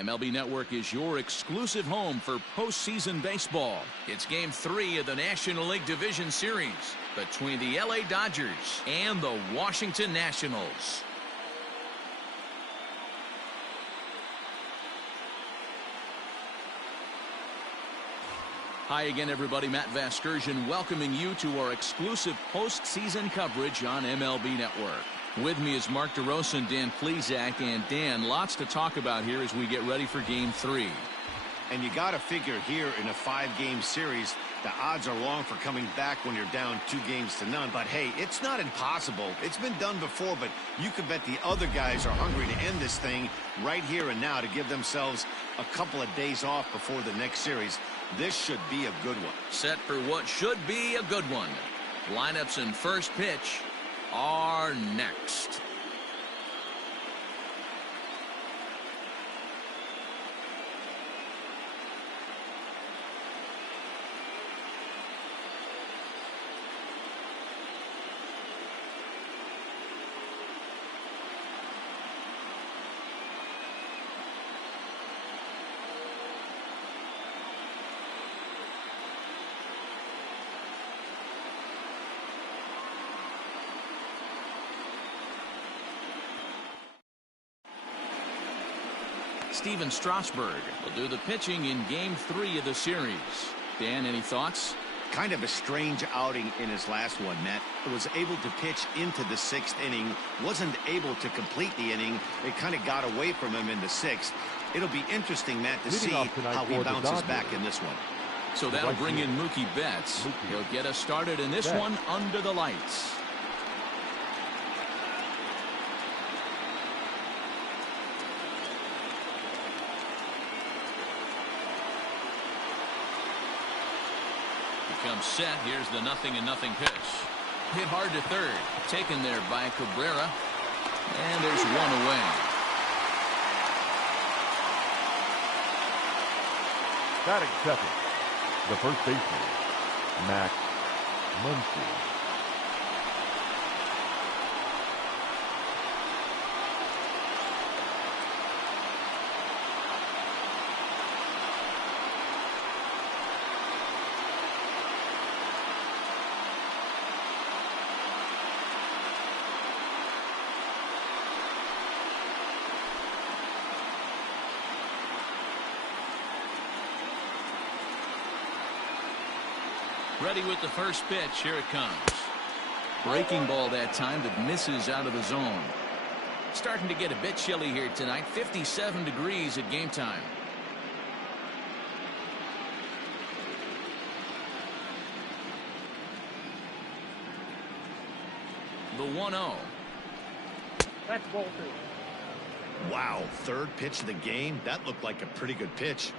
MLB Network is your exclusive home for postseason baseball. It's Game 3 of the National League Division Series between the LA Dodgers and the Washington Nationals. Hi again, everybody. Matt Vasgersian welcoming you to our exclusive postseason coverage on MLB Network. With me is Mark DeRosa and Dan Plesac. And Dan, lots to talk about here as we get ready for Game 3. And you got to figure here in a 5-game series, the odds are long for coming back when you're down 2-0. But hey, it's not impossible. It's been done before, but you could bet the other guys are hungry to end this thing right here and now to give themselves a couple of days off before the next series. This should be a good one. Set for what should be a good one. Lineups and first pitch are next. Stephen Strasburg will do the pitching in Game 3 of the series. Dan, any thoughts? Kind of a strange outing in his last one, Matt. Was able to pitch into the 6th inning, wasn't able to complete the inning. It kind of got away from him in the 6th. It'll be interesting, Matt, to see how he bounces back in this one. So that'll bring in Mookie Betts. He'll get us started in this one under the lights. Comes set. Here's the 0-0 pitch. Hit hard to third. Taken there by Cabrera. And there's one away. Batting second, the first baseman, Max Muncy. Ready with the first pitch. Here it comes. Breaking ball that time that misses out of the zone. Starting to get a bit chilly here tonight. 57 degrees at game time. The 1-0. That's ball 2. Wow, third pitch of the game. That looked like a pretty good pitch.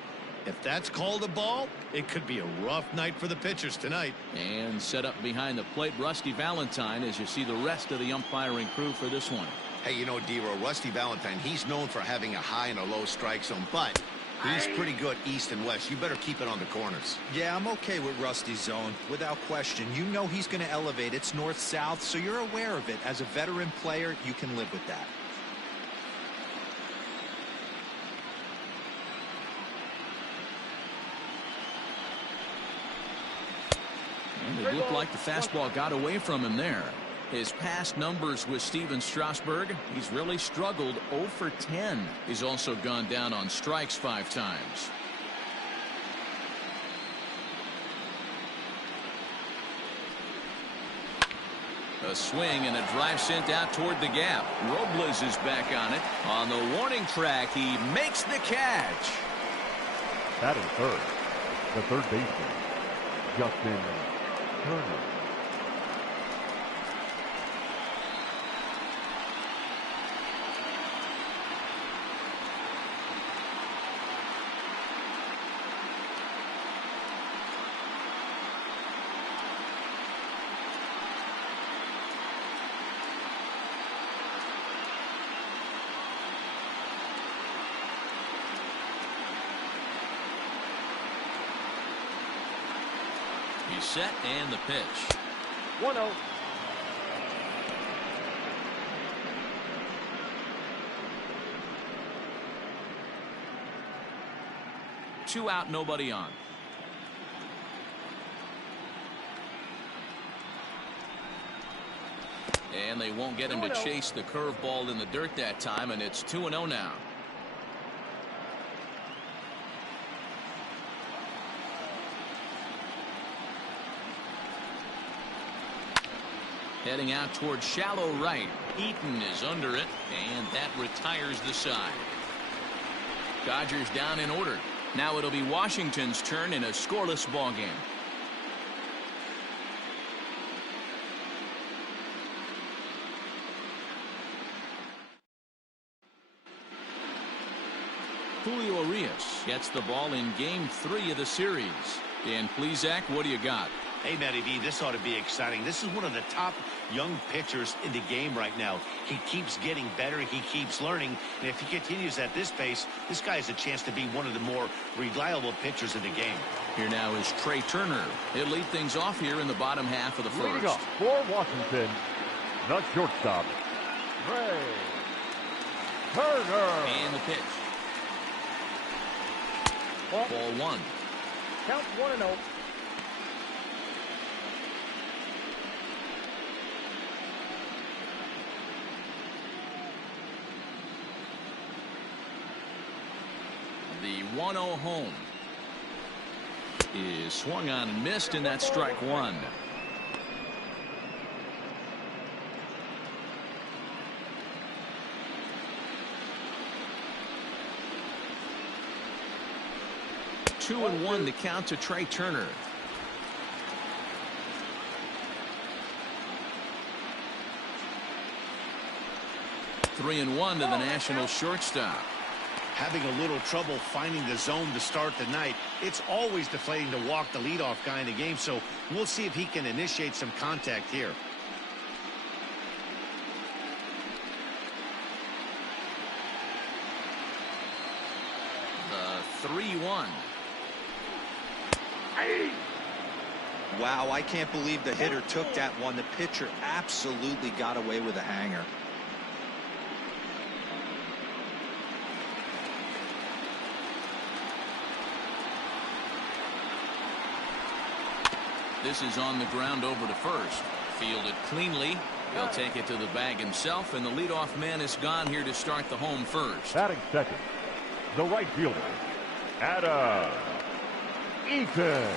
If that's called a ball, it could be a rough night for the pitchers tonight. And set up behind the plate, Rusty Valentine, as you see the rest of the umpiring crew for this one. Hey, you know, D-Row, Rusty Valentine, he's known for having a high and a low strike zone, but he's pretty good east and west. You better keep it on the corners. Yeah, I'm okay with Rusty's zone, without question. You know he's going to elevate. It's north-south, so you're aware of it. As a veteran player, you can live with that. And it looked like the fastball got away from him there. His past numbers with Stephen Strasburg, he's really struggled. 0 for 10. He's also gone down on strikes 5 times. A swing and a drive sent out toward the gap. Robles is back on it. On the warning track, he makes the catch. Batting third, the third baseman, Justin Turner. He's set and the pitch. 1-0. 2 out, nobody on. And they won't get him to chase the curveball in the dirt that time, and it's 2-0 now. Heading out towards shallow right. Eaton is under it, and that retires the side. Dodgers down in order. Now it'll be Washington's turn in a scoreless ball game. Julio Urias gets the ball in Game 3 of the series. Dan Plesac, what do you got? Hey, Matty V, this ought to be exciting. This is one of the top young pitchers in the game right now. He keeps getting better. He keeps learning. And if he continues at this pace, this guy has a chance to be one of the more reliable pitchers in the game. Here now is Trey Turner. He'll lead things off here in the bottom half of the first. Leading off for Washington, the shortstop, Trey Turner. And the pitch. Ball 1. Count 1-0. The 1-0 home is swung on and missed, and that's strike 1. Two and 1 to count to Trey Turner. Three and 1 to the National shortstop. Having a little trouble finding the zone to start the night. It's always deflating to walk the leadoff guy in the game, so we'll see if he can initiate some contact here. The 3-1. Wow, I can't believe the hitter took that one. The pitcher absolutely got away with a hanger. This is on the ground over to first. Fielded cleanly. He'll take it to the bag himself, and the leadoff man is gone here to start the home first. Batting second, the right fielder, Adam Eaton.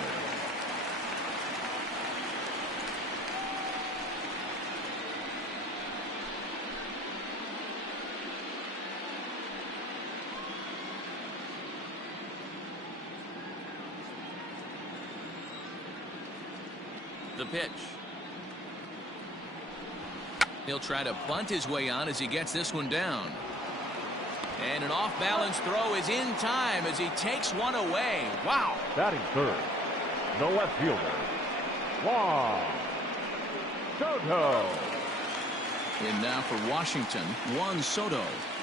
The pitch. He'll try to bunt his way on as he gets this one down. And an off-balance throw is in time as he takes one away. Wow. Batting third, the left fielder, Juan Soto. And now for Washington, Juan Soto.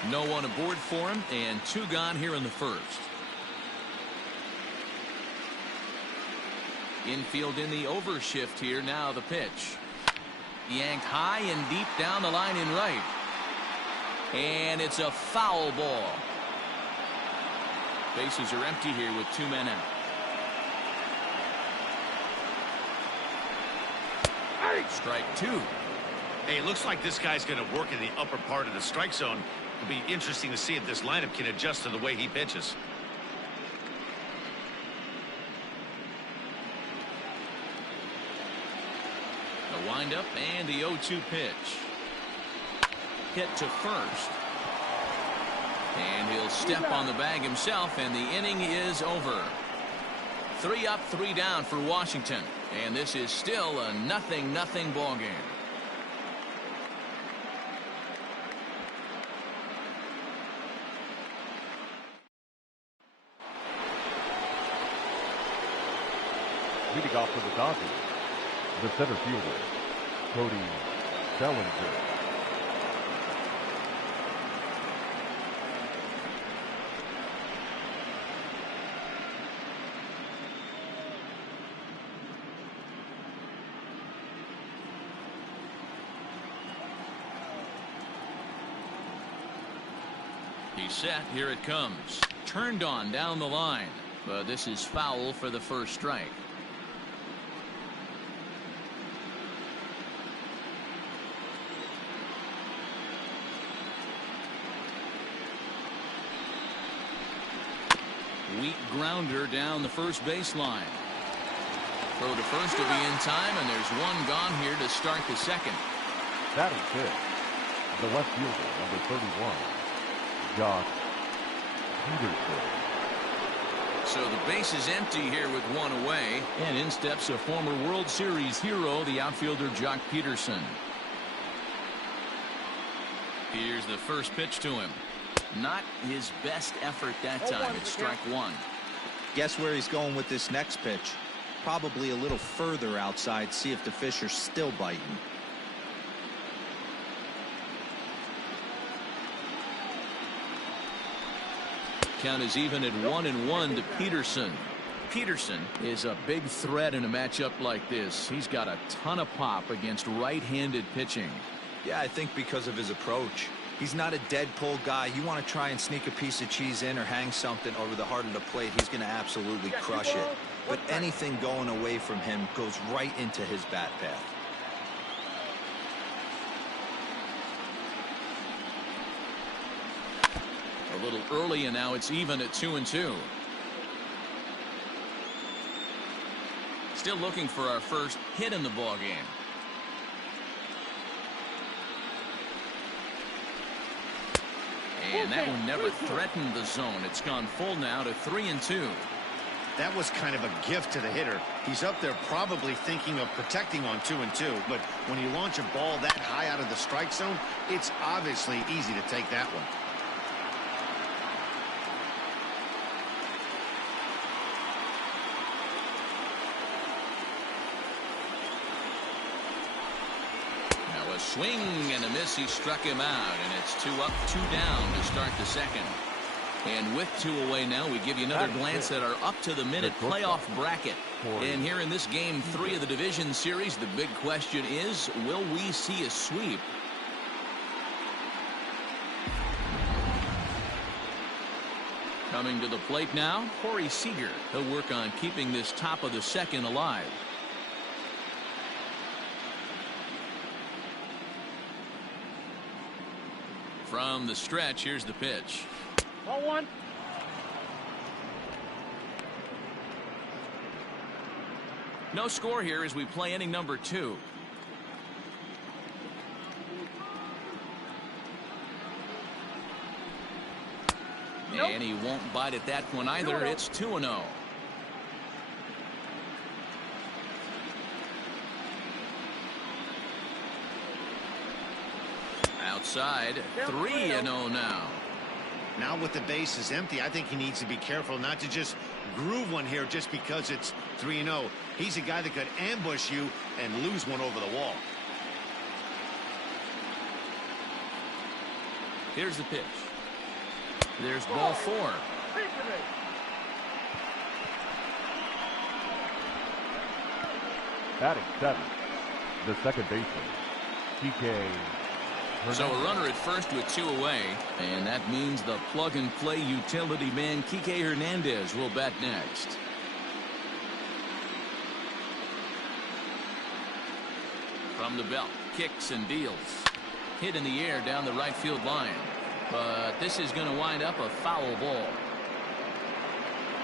No one aboard for him, and 2 gone here in the first. Infield in the overshift here. Now the pitch. Yanked high and deep down the line in right. And it's a foul ball. Bases are empty here with 2 men out. Strike 2. Hey, it looks like this guy's going to work in the upper part of the strike zone. It'll be interesting to see if this lineup can adjust to the way he pitches. The windup and the 0-2 pitch. Hit to first. And he'll step on the bag himself, and the inning is over. 3 up, 3 down for Washington. And this is still a 0-0 ball game. Leading off for the Dodgers, the center fielder, Cody Bellinger. He's set. Here it comes. Turned on down the line. But this is foul for the first strike. Weak grounder down the first baseline. Throw to first to be in time, and there's one gone here to start the second. That is it. The left fielder, number 31, Josh Peterson. So the base is empty here with one away, and in steps a former World Series hero, the outfielder Jock Peterson. Here's the first pitch to him. Not his best effort that time. It's strike one. Guess where he's going with this next pitch? Probably a little further outside. See if the fish are still biting. Count is even at 1-1 to Peterson. Peterson is a big threat in a matchup like this. He's got a ton of pop against right-handed pitching. Yeah, I think because of his approach. He's not a dead pull guy. You want to try and sneak a piece of cheese in or hang something over the heart of the plate, he's going to absolutely crush it. But anything going away from him goes right into his bat path. A little early, and now it's even at 2-2. Still looking for our first hit in the ball game. And that one never threatened the zone. It's gone full now to 3-2. That was kind of a gift to the hitter. He's up there probably thinking of protecting on 2-2, but when you launch a ball that high out of the strike zone, it's obviously easy to take that one. Now a swing and a miss. He struck him out, and it's 2 up, 2 down to start the second. And with 2 away now, we give you another glance at our up-to-the-minute playoff bracket. And here in this Game 3 of the Division Series, the big question is, will we see a sweep? Coming to the plate now, Corey Seager. He'll work on keeping this top of the second alive. From the stretch, here's the pitch. 0-1. No score here as we play inning number 2. Nope. And he won't bite at that one either. It's 2-0. Outside, 3-0 now. Now with the bases empty, I think he needs to be careful not to just groove one here just because it's 3-0. He's a guy that could ambush you and lose one over the wall. Here's the pitch. There's ball 4. Batting 7, the second baseman, TK. So a runner at first with 2 away, and that means the plug-and-play utility man Kike Hernandez will bat next. From the belt, kicks and deals. Hit in the air down the right field line, but this is going to wind up a foul ball.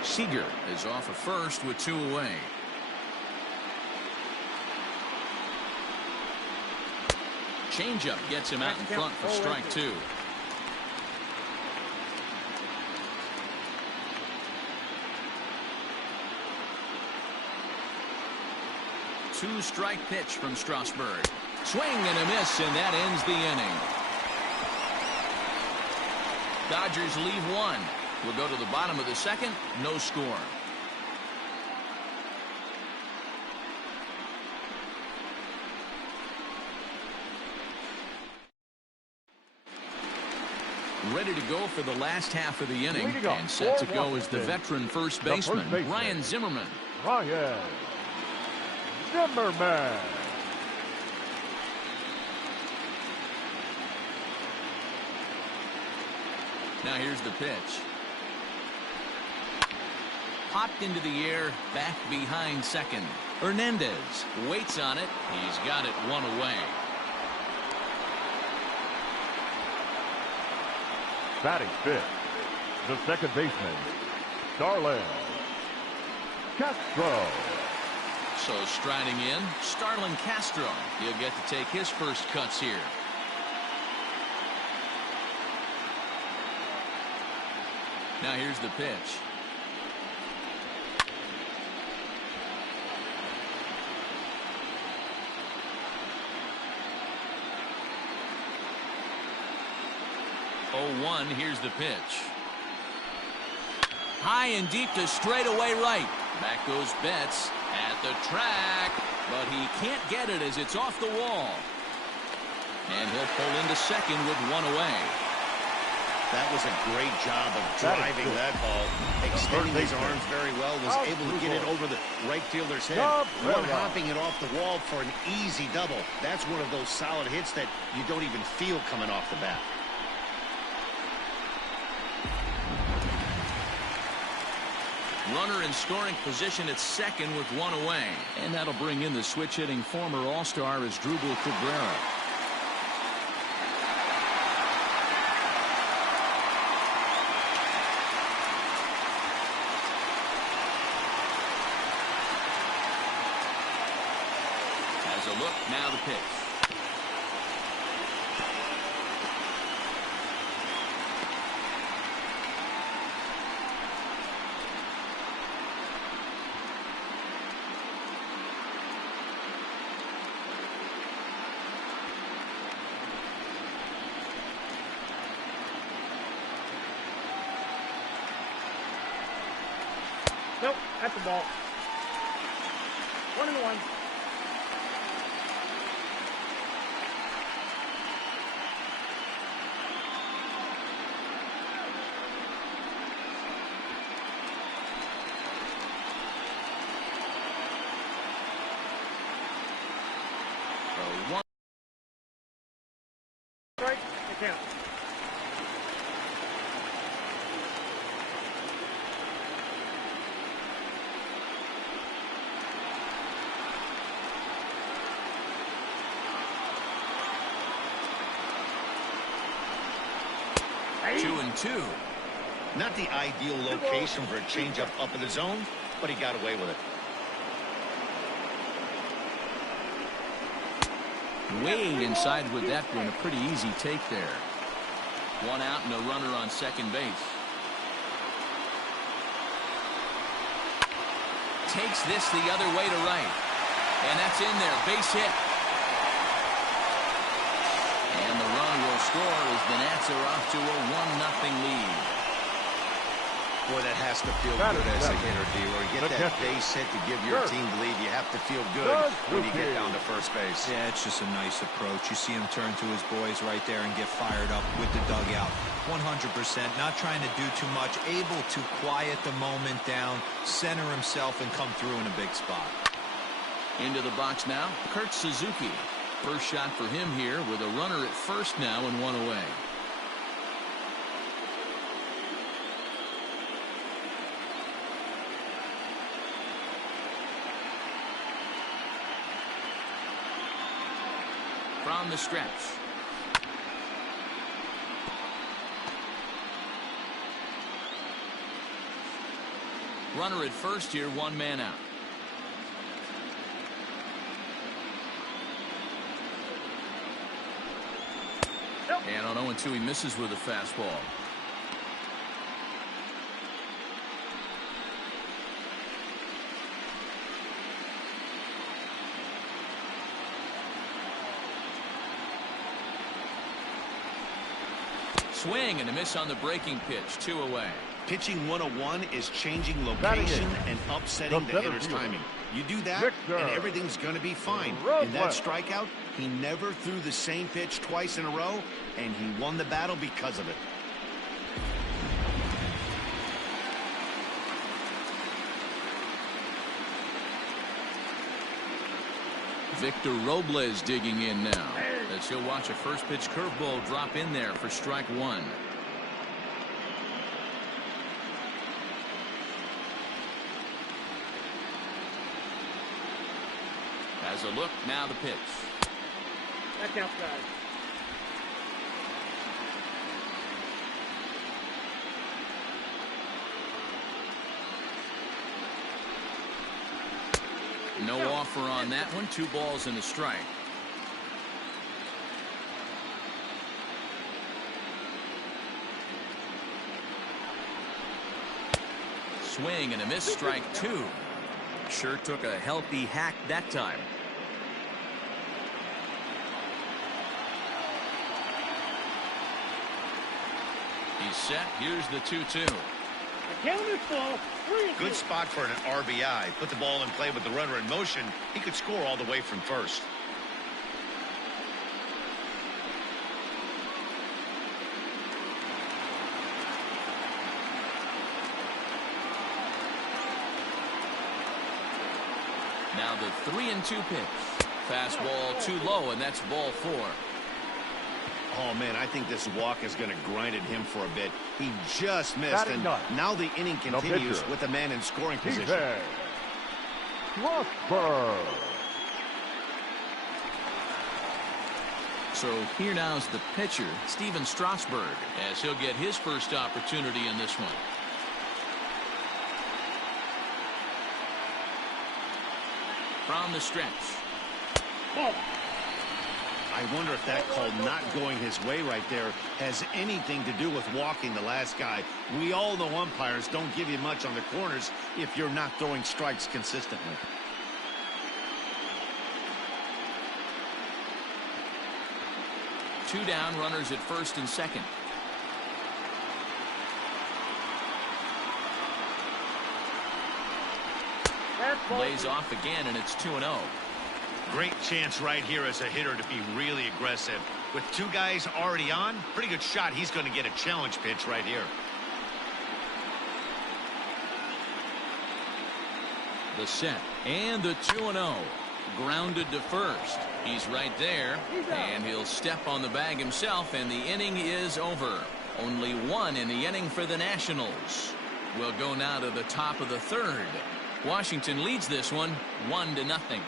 Seager is off at first with 2 away. Changeup gets him out in front for strike 2. Two-strike pitch from Strasburg. Swing and a miss, and that ends the inning. Dodgers leave 1. We'll go to the bottom of the second. No score. Ready to go for the last half of the inning, and set to go is the veteran first baseman, Ryan Zimmerman. Ryan Zimmerman. Now here's the pitch. popped into the air back behind second. Hernandez waits on it. He's got it one away. Batting fifth, the second baseman, Starlin Castro. So striding in, Starlin Castro. He'll get to take his first cuts here. Now here's the pitch. Oh, 1, here's the pitch. High and deep to straightaway right. Back goes Betts at the track, but he can't get it as it's off the wall. And he'll pull into second with one away. That was a great job of driving that ball, extending his arms very well, was able to get it over the right fielder's head. One-hopping it off the wall for an easy double. That's one of those solid hits that you don't even feel coming off the bat. Runner in scoring position at second with one away. And that'll bring in the switch-hitting former All-Star Asdrubal Cabrera. Has a look, now the pitch. Nope, that's the ball. 1-1. Strike, it counts. Two and two. Not the ideal location for a changeup up in the zone, but he got away with it. Way inside with that one. A pretty easy take there. One out and a runner on second base. Takes this the other way to right. And that's in there. Base hit. And the run will score as the Nats are off to a 1-0 lead. Boy, that has to feel good as a hitter, D-Roy. Get that base hit to give your team the lead. You have to feel good when you get down to first base. Yeah, it's just a nice approach. You see him turn to his boys right there and get fired up with the dugout. 100%, not trying to do too much, able to quiet the moment down, center himself, and come through in a big spot. Into the box now, Kurt Suzuki. First shot for him here with a runner at first now and one away. From the stretch. Runner at first here, one man out. And on 0-2, he misses with a fastball. Swing and a miss on the breaking pitch. 2 away. Pitching 101 is changing location and upsetting the hitter's timing. You do that, and everything's going to be fine. In that strikeout, he never threw the same pitch twice in a row, and he won the battle because of it. Victor Robles digging in now. As he'll watch a first pitch curveball drop in there for strike one. Has a look, now the pitch. That's outside. No offer on that one. 2 balls and a strike. Swing and a miss, strike 2. Sure took a healthy hack that time. He's set. Here's the 2-2. The count is full. 3-2. Good spot for an RBI. Put the ball in play with the runner in motion. He could score all the way from first. Now the 3-2 pitch. Fastball too low, and that's ball 4. Oh, man, I think this walk is going to grind at him for a bit. He just missed, Batting and done. now the inning continues pitcher. with the man in scoring position. Defense. Strasburg. So here now's the pitcher, Steven Strasburg, as he'll get his first opportunity in this one. From the stretch. Ball. I wonder if that call not going his way right there has anything to do with walking the last guy. We all know umpires don't give you much on the corners if you're not throwing strikes consistently. Two down, runners at first and second. That's ball. Lays off again, and it's 2-0. Great chance right here as a hitter to be really aggressive. With 2 guys already on, pretty good shot he's going to get a challenge pitch right here. The set and the 2-0. Grounded to first. He's right there, and he'll step on the bag himself, and the inning is over. Only 1 in the inning for the Nationals. We'll go now to the top of the 3rd. Washington leads this one 1-0.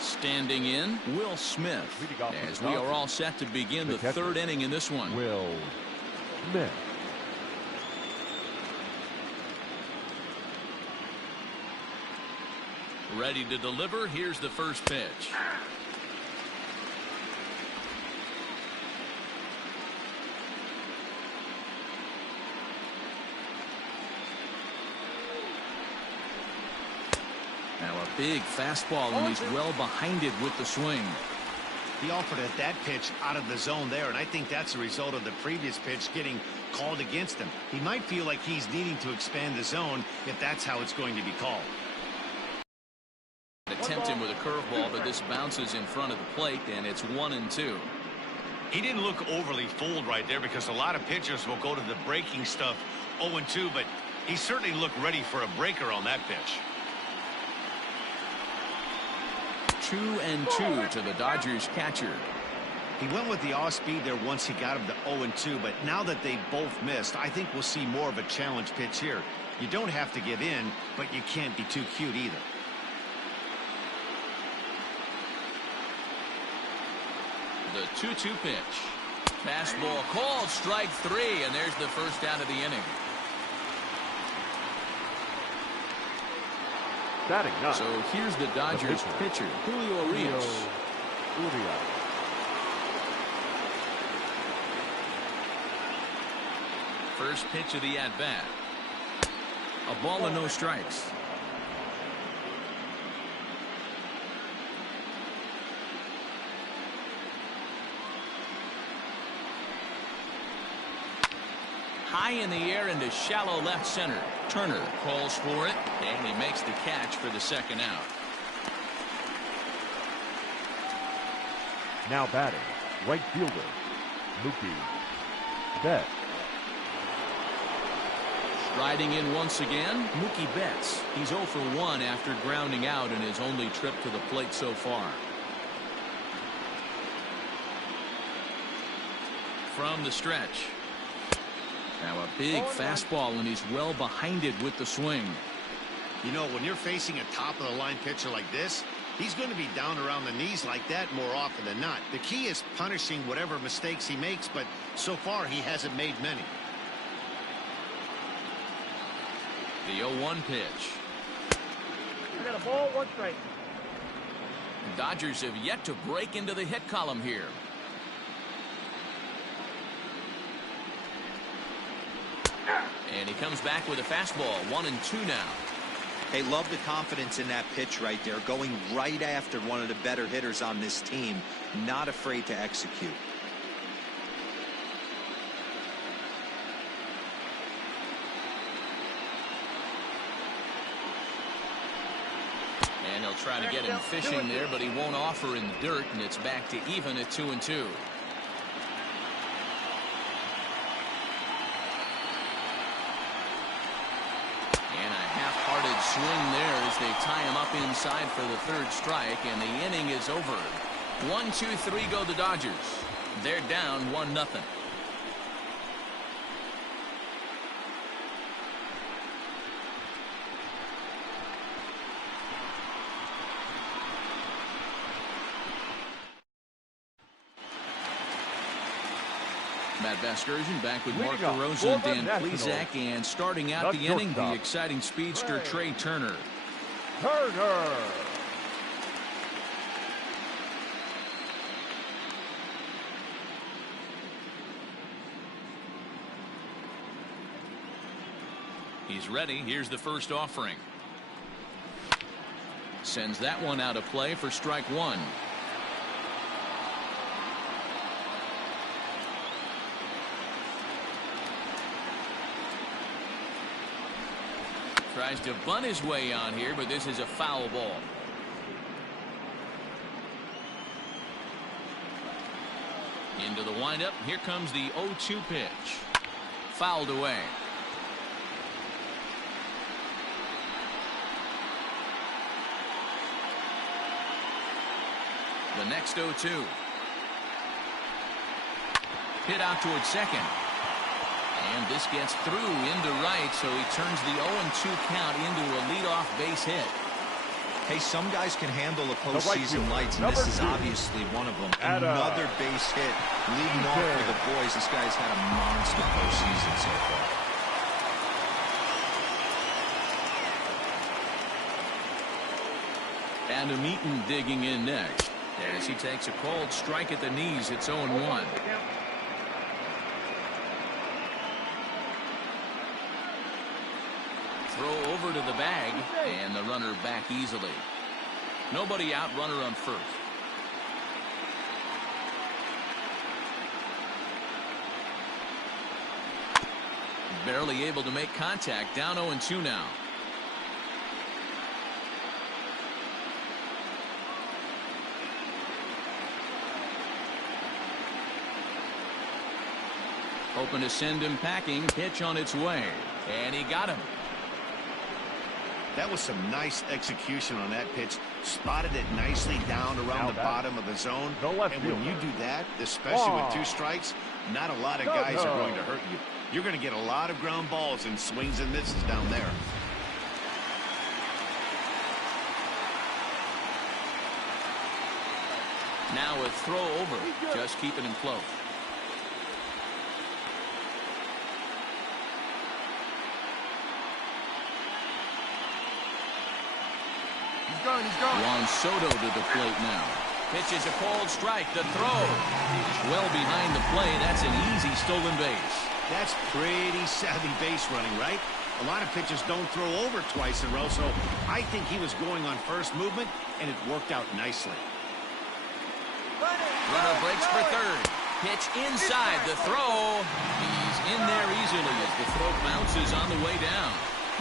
Standing in, Will Smith, as we are all set to begin the 3rd inning in this one. Will Smith. Ready to deliver. Here's the first pitch. Now a big fastball, and he's well behind it with the swing. He offered at that pitch out of the zone there, and I think that's a result of the previous pitch getting called against him. He might feel like he's needing to expand the zone if that's how it's going to be called. Attempt him with a curveball, but this bounces in front of the plate, and it's 1-2. He didn't look overly fooled right there because a lot of pitchers will go to the breaking stuff 0-2, but he certainly looked ready for a breaker on that pitch. 2-2 to the Dodgers catcher. He went with the off speed there once he got him to 0-2, but now that they both missed, I think we'll see more of a challenge pitch here. You don't have to give in, but you can't be too cute either. The 2-2 pitch. Fastball called, strike 3, and there's the first out of the inning. Batting 9. So here's the Dodgers pitcher, Julio Urias. First pitch of the at-bat. A ball and no strikes. High in the air into shallow left center. Turner calls for it, and he makes the catch for the second out. Now batting, right fielder, Mookie Betts. Striding in once again, Mookie Betts. He's 0 for 1 after grounding out in his only trip to the plate so far. From the stretch. Now a big fastball, and he's well behind it with the swing. You know, when you're facing a top-of-the-line pitcher like this, he's going to be down around the knees like that more often than not. The key is punishing whatever mistakes he makes, but so far he hasn't made many. The 0-1 pitch. I got a ball, 1 strike. Dodgers have yet to break into the hit column here. And he comes back with a fastball. 1-2 now. Hey, love the confidence in that pitch right there. Going right after one of the better hitters on this team. Not afraid to execute. And he'll try to get him fishing there, but he won't offer in the dirt, and it's back to even at 2-2. And a half-hearted swing there as they tie him up inside for the 3rd strike, and the inning is over. 1-2-3 go the Dodgers. They're down 1-0. Matt Vasgersian back with Mark DeRosa and Dan Plesac, and starting out the inning, the exciting speedster Trey Turner. He's ready. Here's the first offering. Sends that one out of play for strike 1. Tries to bunt his way on here, but this is a foul ball. Into the windup. Here comes the 0-2 pitch. Fouled away. The next 0-2. Hit out towards second. And this gets through into right, so he turns the 0-2 count into a leadoff base hit. Hey, some guys can handle the postseason lights, and this is obviously one of them. Another base hit leading off for the boys. This guy's had a monster postseason so far. Adam Eaton digging in next as he takes a cold strike at the knees. It's 0-1. Throw over to the bag, and the runner back easily. Nobody out, runner on first. Barely able to make contact. Down 0-2 now. Hoping to send him packing. Pitch on its way, and he got him. That was some nice execution on that pitch. Spotted it nicely down around the bottom of the zone. And when you do that, especially with 2 strikes, not a lot of guys are going to hurt you. You're going to get a lot of ground balls and swings and misses down there. Now a throw over, just keeping him close. Juan Soto to the plate now. Pitches a cold strike. The throw. He's well behind the play. That's an easy stolen base. That's pretty savvy base running, right? A lot of pitchers don't throw over twice in a row, so I think he was going on first movement, and it worked out nicely. Runner breaks for third. Pitch inside. The throw. He's in there easily as the throw bounces on the way down.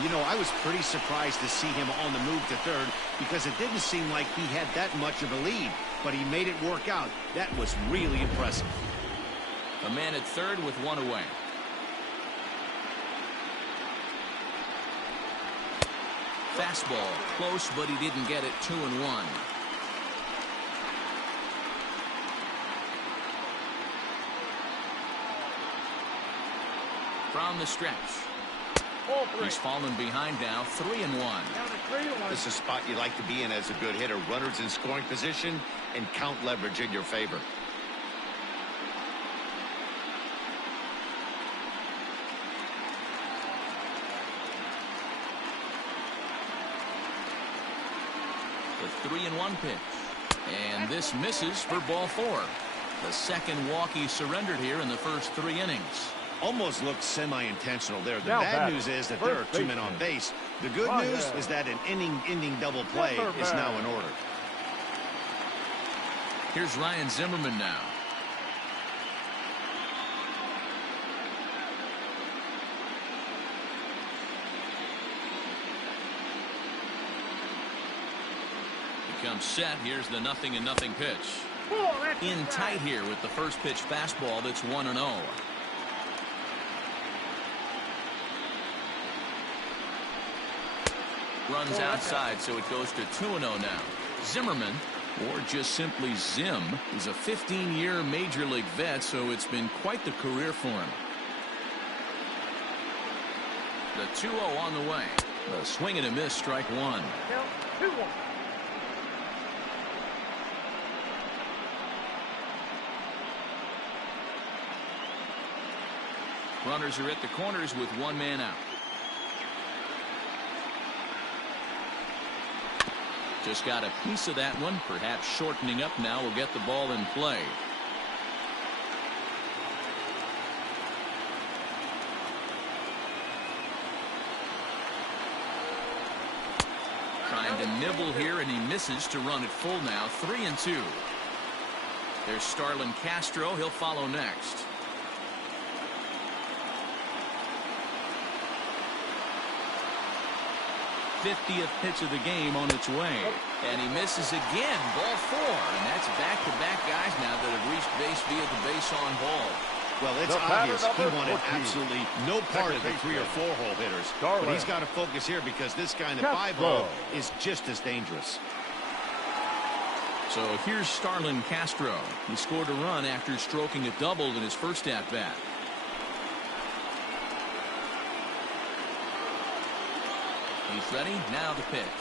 You know, I was pretty surprised to see him on the move to third because it didn't seem like he had that much of a lead, but he made it work out. That was really impressive. A man at third with 1 away. Fastball close, but he didn't get it. 2-1. from the stretch. Ball 3. He's fallen behind now, 3-1. Down to 3-1. This is a spot you like to be in as a good hitter. Runners in scoring position and count leverage in your favor. The 3-1 pitch. And this misses for ball 4. The second walk he surrendered here in the first 3 innings. Almost looked semi-intentional there. The Now bad batting, news is that there are 2 men on base. The good news is that an inning-ending double play is now in order. Here's Ryan Zimmerman now. He comes set. Here's the 0-0 pitch. In tight here with the first pitch fastball that's 1-0. Runs outside, so it goes to 2-0 now. Zimmerman, or just simply Zim, is a 15-year major league vet, so it's been quite the career for him. The 2-0 on the way. A swing and a miss, strike 1. Count 2-1. Runners are at the corners with 1 man out. Just got a piece of that one. Perhaps shortening up now will get the ball in play. Trying to nibble here, and he misses to run it full now. 3-2. There's Starlin Castro. He'll follow next. '50th pitch of the game on its way. And he misses again. Ball 4. And that's back-to-back guys now that have reached base via the base on ball. Well, it's obvious he wanted absolutely no part of the 3 or 4 hole hitters. But he's got to focus here because this guy in the 5 hole is just as dangerous. So here's Starlin Castro. He scored a run after stroking a double in his first at-bat. He's ready. Now the pitch.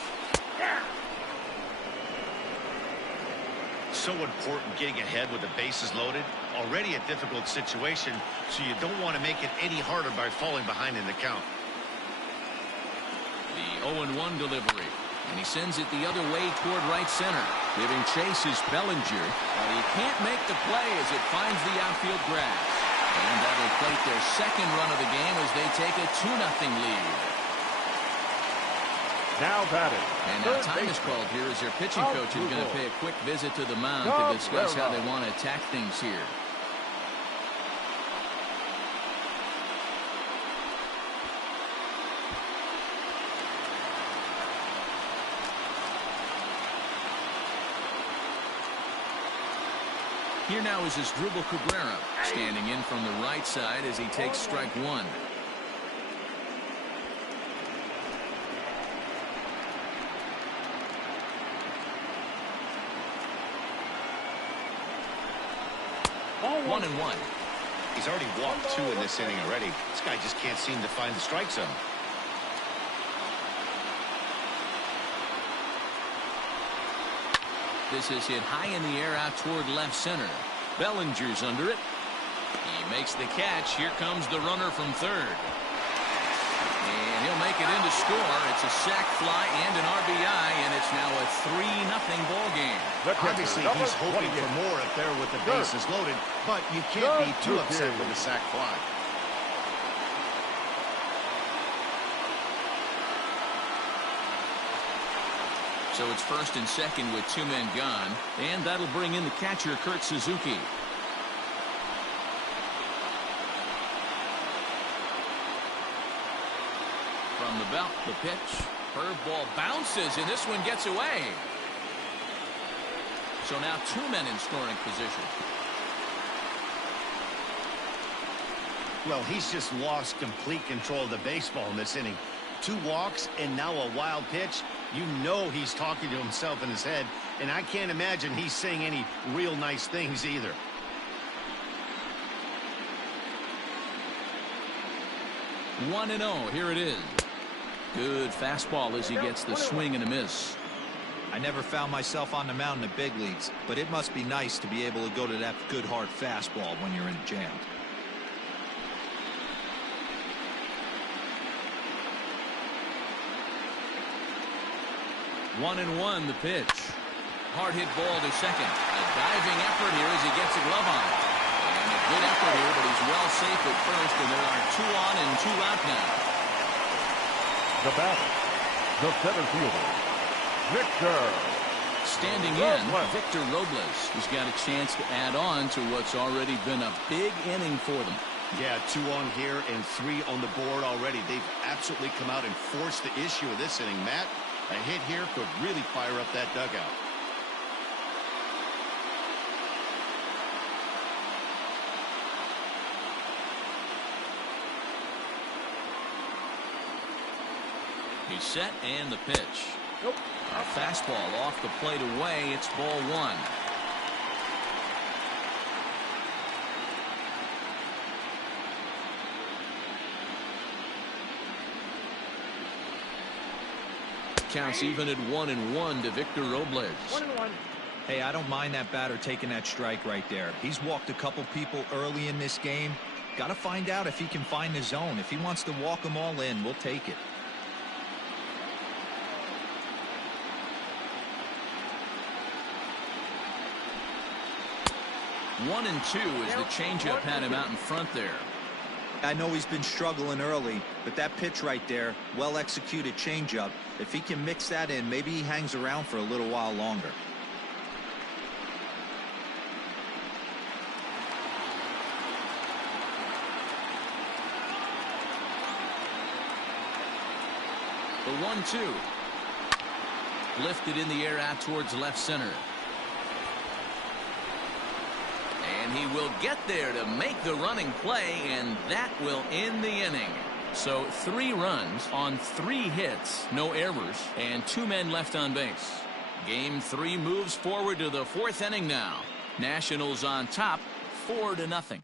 So important getting ahead with the bases loaded. Already a difficult situation, so you don't want to make it any harder by falling behind in the count. The 0-1 delivery. And he sends it the other way toward right center. Giving chase is Bellinger. But he can't make the play as it finds the outfield grass. And that'll plate their second run of the game as they take a 2-0 lead. Now batting. And now time is called here as their pitching coach is going to pay a quick visit to the mound to discuss how they want to attack things here. Here now is Asdrubal Cabrera standing in from the right side as he takes strike 1. Ball 1-1. He's already walked 2 in this inning already. This guy just can't seem to find the strike zone. This is hit high in the air out toward left center. Bellinger's under it. He makes the catch. Here comes the runner from third. And he'll make it in to score. It's a sac fly and an RBI, and it's now a 3-0 ball game. Obviously, he's hoping for more up there with the bases loaded, but you can't be too upset with a sac fly. So it's first and second with 2 men gone, and that'll bring in the catcher, Kurt Suzuki. From the belt, the pitch. Curveball bounces, and this one gets away. So now 2 men in scoring position. Well, he's just lost complete control of the baseball in this inning. 2 walks and now a wild pitch. You know he's talking to himself in his head, and I can't imagine he's saying any real nice things either. 1-0. Here it is. Good fastball as he gets the swing and a miss. I never found myself on the mound in the big leagues, but it must be nice to be able to go to that good hard fastball when you're in a jam. One and one, the pitch. Hard hit ball to second. A diving effort here as he gets a glove on. And a good effort here, but he's well safe at first, and there are 2 on and 2 out now. The batter, the center fielder, Victor. Standing in, Victor Robles has got a chance to add on to what's already been a big inning for them. Yeah, 2 on here and 3 on the board already. They've absolutely come out and forced the issue of this inning, Matt. A hit here could really fire up that dugout. He's set and the pitch. Nope. A fastball off the plate away. It's ball 1. Counts even at 1-1 to Victor Robles. 1-1. Hey, I don't mind that batter taking that strike right there. He's walked a couple people early in this game. Got to find out if he can find the zone. If he wants to walk them all in, we'll take it. One and 2 as the changeup had him out in front there. I know he's been struggling early, but that pitch right there, well-executed changeup, if he can mix that in, maybe he hangs around for a little while longer. The 1-2. Lifted in the air out towards left center. And he will get there to make the running play, and that will end the inning. So 3 runs on 3 hits, no errors, and 2 men left on base. Game 3 moves forward to the 4th inning now. Nationals on top, 4-0.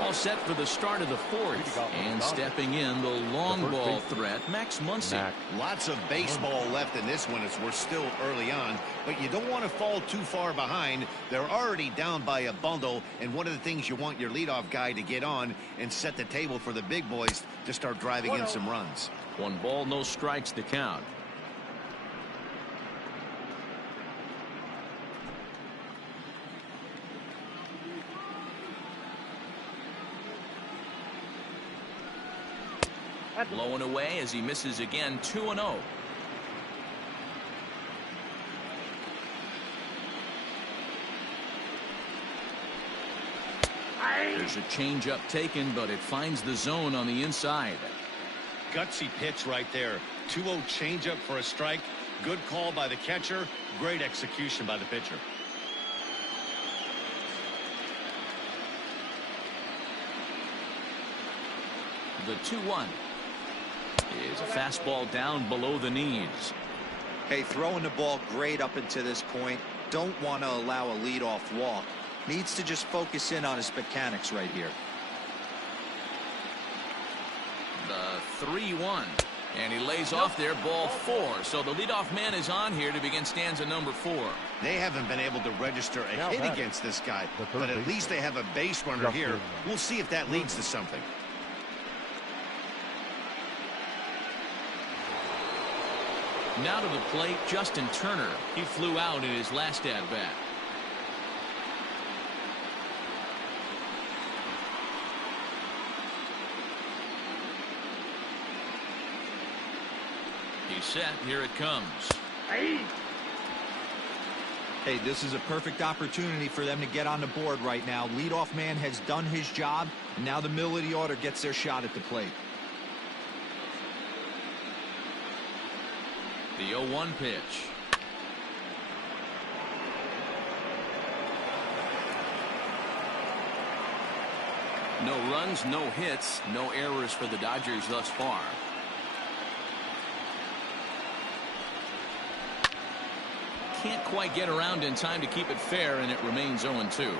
All set for the start of the 4th. And stepping in, the long ball threat, Max Muncy. Lots of baseball left in this one as we're still early on, but you don't want to fall too far behind. They're already down by a bundle, and one of the things you want your leadoff guy to get on and set the table for the big boys to start driving in some runs. 1 ball, no strikes to count. Blowing away as he misses again. 2-0. There's a changeup taken, but it finds the zone on the inside. Gutsy pitch right there. 2-0 changeup for a strike. Good call by the catcher. Great execution by the pitcher. The 2-1 is a fastball down below the knees. Hey, throwing the ball great up until this point. Don't want to allow a leadoff walk. Needs to just focus in on his mechanics right here. The 3-1. And he lays off there, ball 4. So the leadoff man is on here to begin stanza number 4. They haven't been able to register a hit against this guy, but at least they have a base runner here. We'll see if that leads to something. Now to the plate, Justin Turner. He flew out in his last at-bat. He's set. Here it comes. Hey, this is a perfect opportunity for them to get on the board right now. Leadoff man has done his job, and now the middle of the order gets their shot at the plate. The 0-1 pitch. No runs, no hits, no errors for the Dodgers thus far. Can't quite get around in time to keep it fair, and it remains 0-2.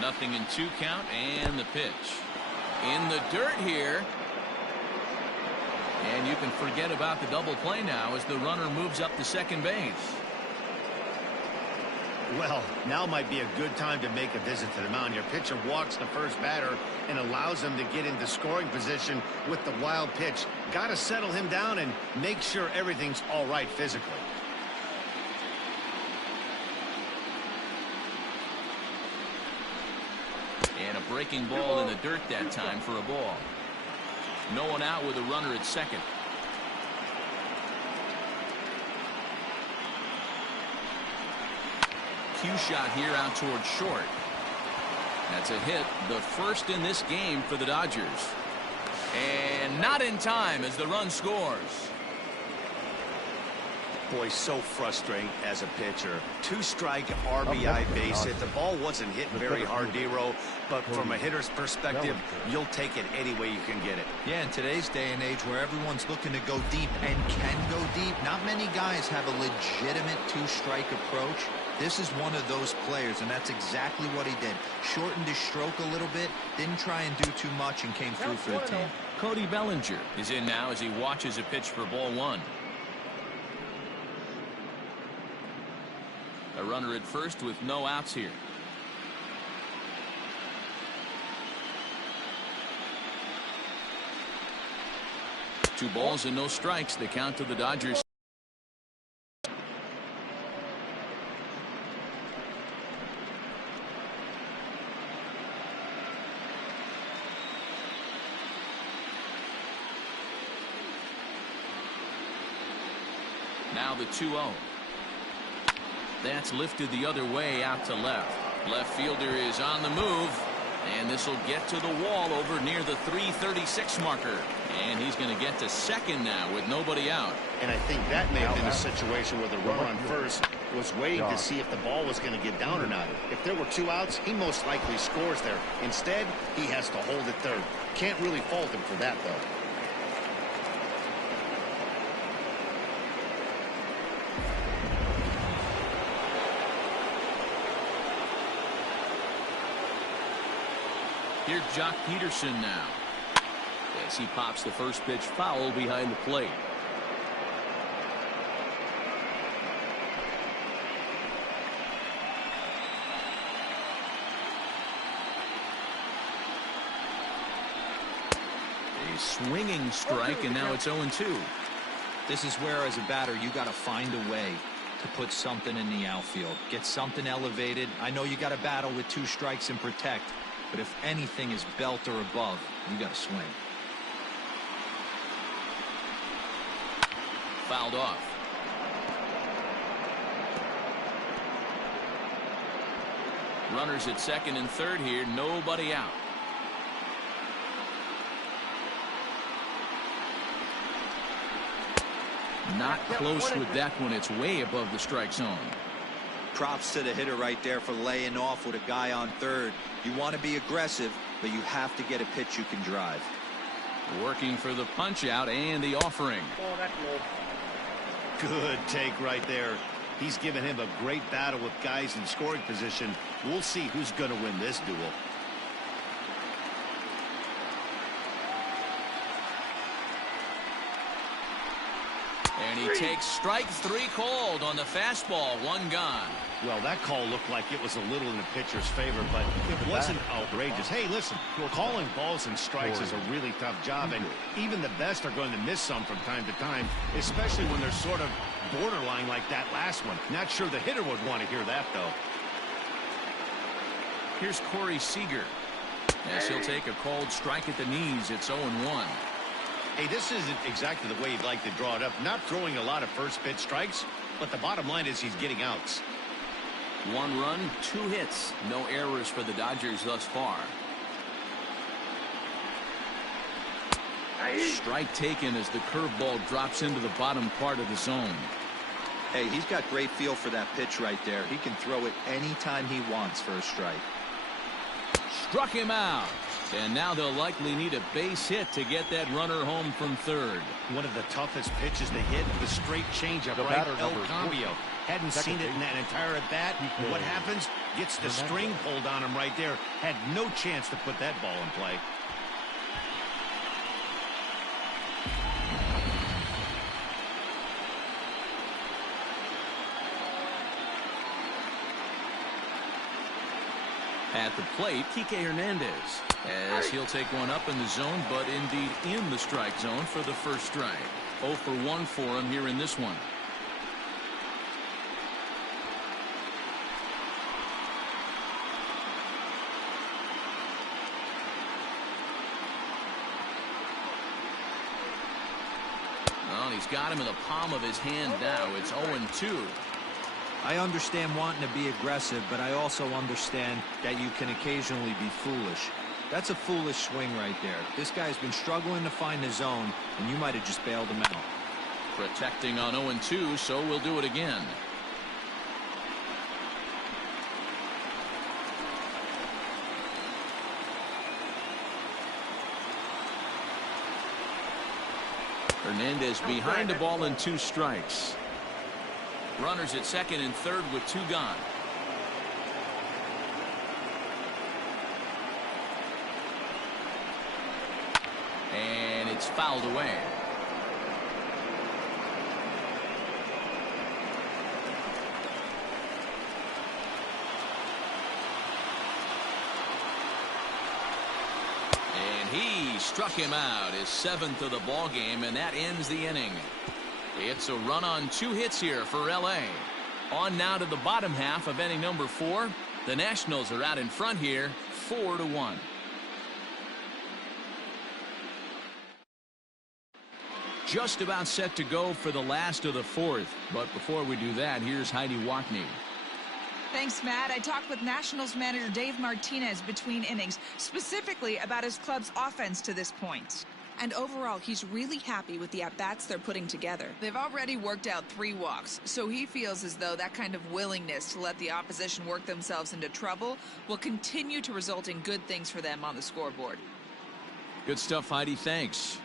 0-2 count, and the pitch. In the dirt here. And you can forget about the double play now as the runner moves up to second base. Well, now might be a good time to make a visit to the mound. Your pitcher walks the first batter and allows him to get into scoring position with the wild pitch. Got to settle him down and make sure everything's all right physically. And a breaking ball in the dirt that time for a ball. No one out with a runner at second. Cue shot here out towards short. That's a hit, the first in this game for the Dodgers. And not in time as the run scores. Boy, so frustrating as a pitcher. 2-strike RBI base hit. The ball wasn't hit very hard, D-Row, but from a hitter's perspective, you'll take it any way you can get it. Yeah, in today's day and age where everyone's looking to go deep and can go deep, not many guys have a legitimate 2-strike approach. This is one of those players, and that's exactly what he did. Shortened his stroke a little bit, didn't try and do too much, and came through for the team. Cody Bellinger is in now as he watches a pitch for ball one. A runner at first with no outs here. Two balls and no strikes. The count to the Dodgers. Now the 2-0. That's lifted the other way out to left. Left fielder is on the move, and this will get to the wall over near the 336 marker. And he's going to get to second now with nobody out. And I think that may have been a situation where the runner on first was waiting to see if the ball was going to get down or not. If there were 2 outs, he most likely scores there. Instead, he has to hold it third. Can't really fault him for that, though. Here's Jock Peterson now. As he pops the first pitch foul behind the plate. A swinging strike, and now it's 0-2. This is where, as a batter, you got to find a way to put something in the outfield. Get something elevated. I know you got to battle with 2 strikes and protect. But if anything is belt or above, you got to swing. Fouled off. Runners at second and third here. Nobody out. Not close with that one. It's way above the strike zone. Props to the hitter right there for laying off with a guy on third. You want to be aggressive, but you have to get a pitch you can drive. Working for the punch out and the offering. Oh, that's low. Good take right there. He's given him a great battle with guys in scoring position. We'll see who's going to win this duel. And he takes strike 3 called on the fastball. 1 gone. Well, that call looked like it was a little in the pitcher's favor, but it wasn't outrageous. Hey, listen, calling balls and strikes is a really tough job, and even the best are going to miss some from time to time, especially when they're sort of borderline like that last one. Not sure the hitter would want to hear that, though. Here's Corey Seager. As he'll take a called strike at the knees. It's 0-1. Hey, this isn't exactly the way you'd like to draw it up. Not throwing a lot of first pitch strikes, but the bottom line is he's getting outs. 1 run, 2 hits. No errors for the Dodgers thus far. Strike taken as the curveball drops into the bottom part of the zone. Hey, he's got great feel for that pitch right there. He can throw it anytime he wants for a strike. Struck him out. And now they'll likely need a base hit to get that runner home from third. One of the toughest pitches to hit, the straight changeup, right? El Cambio. Hadn't seen it in that entire at-bat. What happens? Gets the string pulled on him right there. Had no chance to put that ball in play. At the plate, Kike Hernandez, as he'll take one up in the zone, but indeed in the strike zone for the first strike. 0 for 1 for him here in this one. Well, he's got him in the palm of his hand now. It's 0-2. I understand wanting to be aggressive, but I also understand that you can occasionally be foolish. That's a foolish swing right there. This guy's been struggling to find the zone, and you might have just bailed him out. Protecting on 0-2, so we'll do it again. Hernandez behind the ball and 2 strikes. Runners at second and third with 2 gone. And it's fouled away. And he struck him out, his 7th of the ball game, and that ends the inning. It's a run on 2 hits here for LA. On now to the bottom half of inning number 4. The Nationals are out in front here, 4-1. Just about set to go for the last of the 4th. But before we do that, here's Heidi Walkney. Thanks, Matt. I talked with Nationals manager Dave Martinez between innings, specifically about his club's offense to this point. And overall, he's really happy with the at-bats they're putting together. They've already worked out 3 walks, so he feels as though that kind of willingness to let the opposition work themselves into trouble will continue to result in good things for them on the scoreboard. Good stuff, Heidi. Thanks.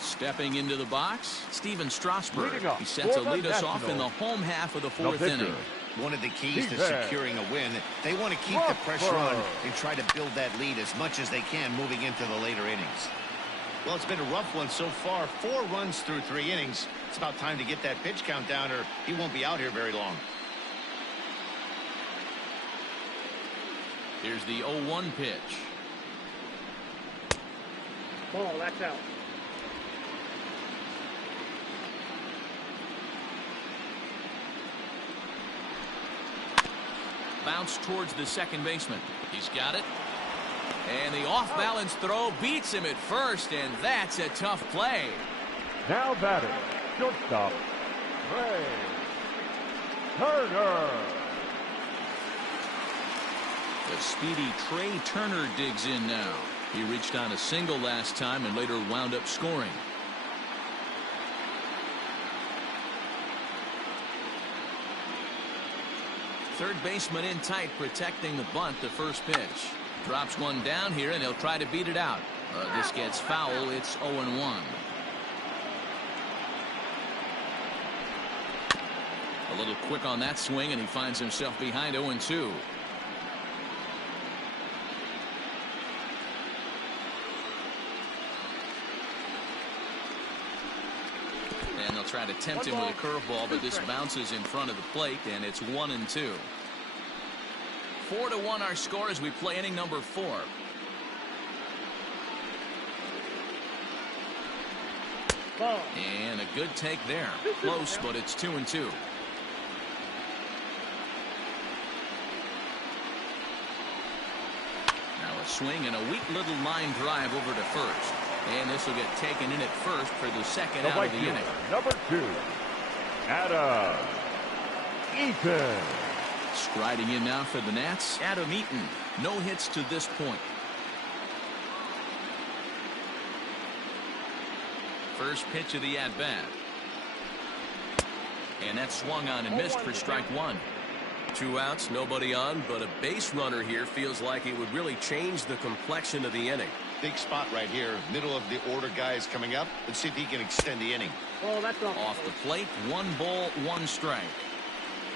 Stepping into the box, Steven Strasburg. He set to lead us off in the home half of the 4th inning. One of the keys to securing a win, they want to keep the pressure on and try to build that lead as much as they can moving into the later innings. Well, it's been a rough one so far. 4 runs through 3 innings. It's about time to get that pitch count down or he won't be out here very long. Here's the 0-1 pitch. Ball, that's out. Bounce towards the second baseman. He's got it. And the off-balance throw beats him at first, and that's a tough play. Now batting, shortstop, Trey Turner. The speedy Trey Turner digs in now. He reached on a single last time and later wound up scoring. Third baseman in tight, protecting the bunt. The first pitch. Drops one down here, and he'll try to beat it out. This gets foul. It's 0-1. A little quick on that swing, and he finds himself behind 0-2. And they'll try to tempt him with a curveball, but this bounces in front of the plate, and it's 1-2. 4-1 our score as we play inning number 4. Ball. And a good take there. Close, but it's 2-2. Now a swing and a weak little line drive over to first. And this will get taken in at first for the second out of the inning. Number 2, Adam Eaton. Striding in now for the Nats, Adam Eaton. No hits to this point. First pitch of the at-bat. And that swung on and missed for strike 1. 2 outs, nobody on, but a base runner here feels like it would really change the complexion of the inning. Big spot right here. Middle of the order guys coming up. Let's see if he can extend the inning. Oh, that's Off the plate, 1 ball, 1 strike.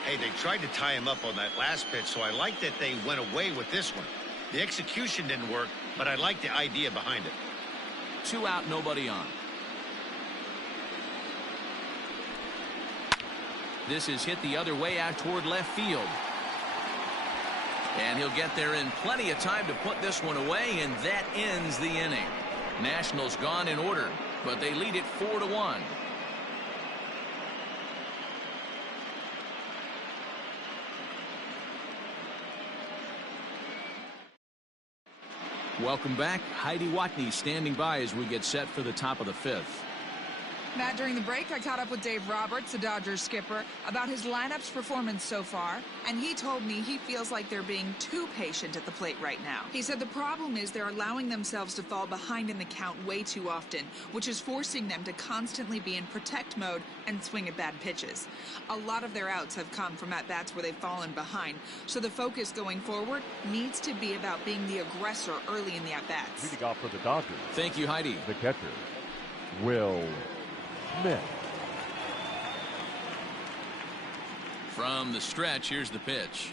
Hey, they tried to tie him up on that last pitch, so I like that they went away with this one. The execution didn't work, but I like the idea behind it. 2 out, nobody on. This is hit the other way out toward left field. And he'll get there in plenty of time to put this one away, and that ends the inning. Nationals gone in order, but they lead it 4-1. Welcome back. Heidi Watney standing by as we get set for the top of the 5th. Matt, during the break, I caught up with Dave Roberts, the Dodgers skipper, about his lineup's performance so far, and he told me he feels like they're being too patient at the plate right now. He said the problem is they're allowing themselves to fall behind in the count way too often, which is forcing them to constantly be in protect mode and swing at bad pitches. A lot of their outs have come from at-bats where they've fallen behind, so the focus going forward needs to be about being the aggressor early in the at-bats. Leading off for the Dodgers. Thank you, Heidi. The catcher, Will Smith. From the stretch, here's the pitch.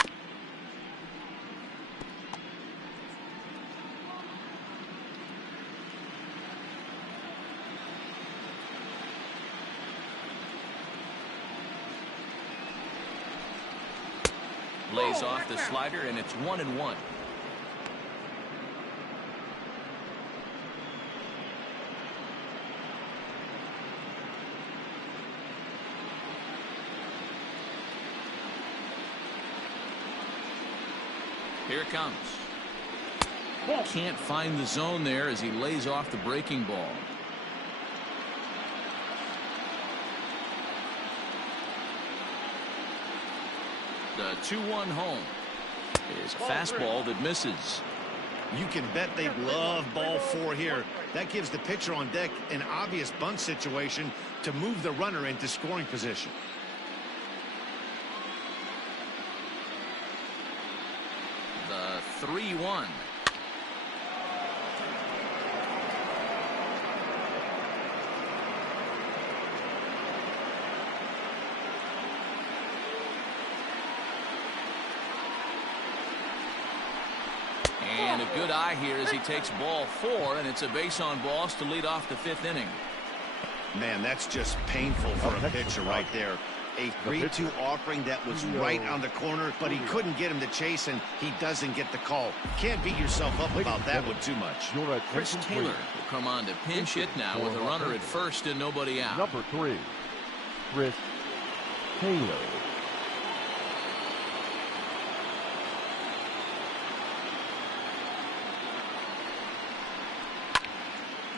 Lays off the slider, and it's 1-1. Here it comes. Can't find the zone there as he lays off the breaking ball. The 2-1 home is a fastball that misses. You can bet they love ball 4 here. That gives the pitcher on deck an obvious bunt situation to move the runner into scoring position. The 3-1. And a good eye here as he takes ball 4, and it's a base on balls to lead off the 5th inning. Man, that's just painful for a pitcher right there. A 3-2 offering that was right on the corner, but he couldn't get him to chase, and he doesn't get the call. Can't beat yourself up about that one too much. Chris Taylor will come on to pinch hit now with a runner at first and nobody out. Number 3, Chris Taylor.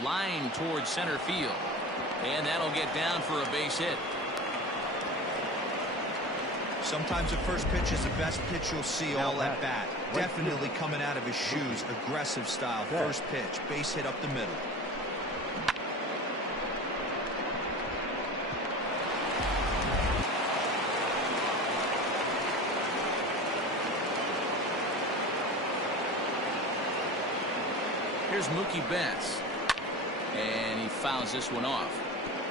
Line towards center field, and that'll get down for a base hit. Sometimes the first pitch is the best pitch you'll see all at bat. Definitely coming out of his shoes. Aggressive style. First pitch. Base hit up the middle. Here's Mookie Betts. And he fouls this one off.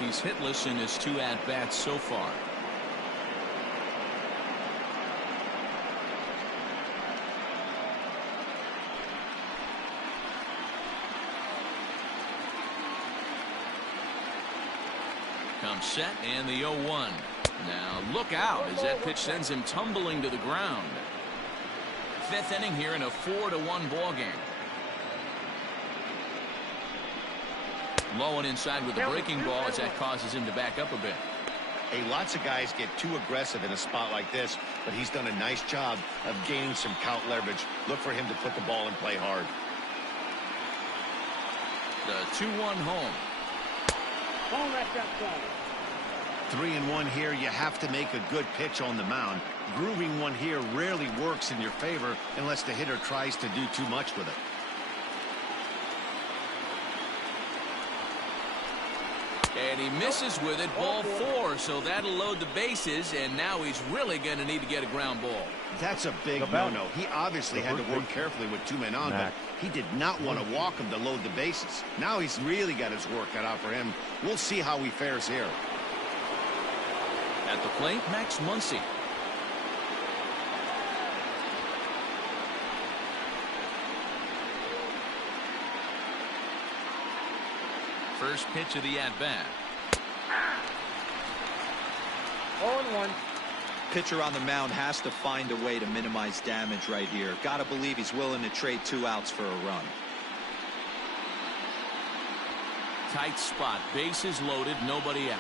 He's hitless in his 2 at-bats so far. Comes set, and the 0-1. Now look out as that pitch sends him tumbling to the ground. 5th inning here in a 4-1 ball game. Low and inside with the breaking ball as that causes him to back up a bit. Hey, lots of guys get too aggressive in a spot like this, but he's done a nice job of gaining some count leverage. Look for him to put the ball in play hard. The 2-1 home. Ball left outside. 3-1 here. You have to make a good pitch on the mound. Grooving one here rarely works in your favor unless the hitter tries to do too much with it. And he misses with it, ball 4, so that'll load the bases, and now he's really going to need to get a ground ball. That's a big no-no. He obviously had to work carefully with 2 men on, but he did not want to walk him to load the bases. Now he's really got his work cut out for him. We'll see how he fares here. At the plate, Max Muncy. First pitch of the at-bat. 0-1. Pitcher on the mound has to find a way to minimize damage right here. Gotta believe he's willing to trade 2 outs for a run. Tight spot, bases loaded, nobody out.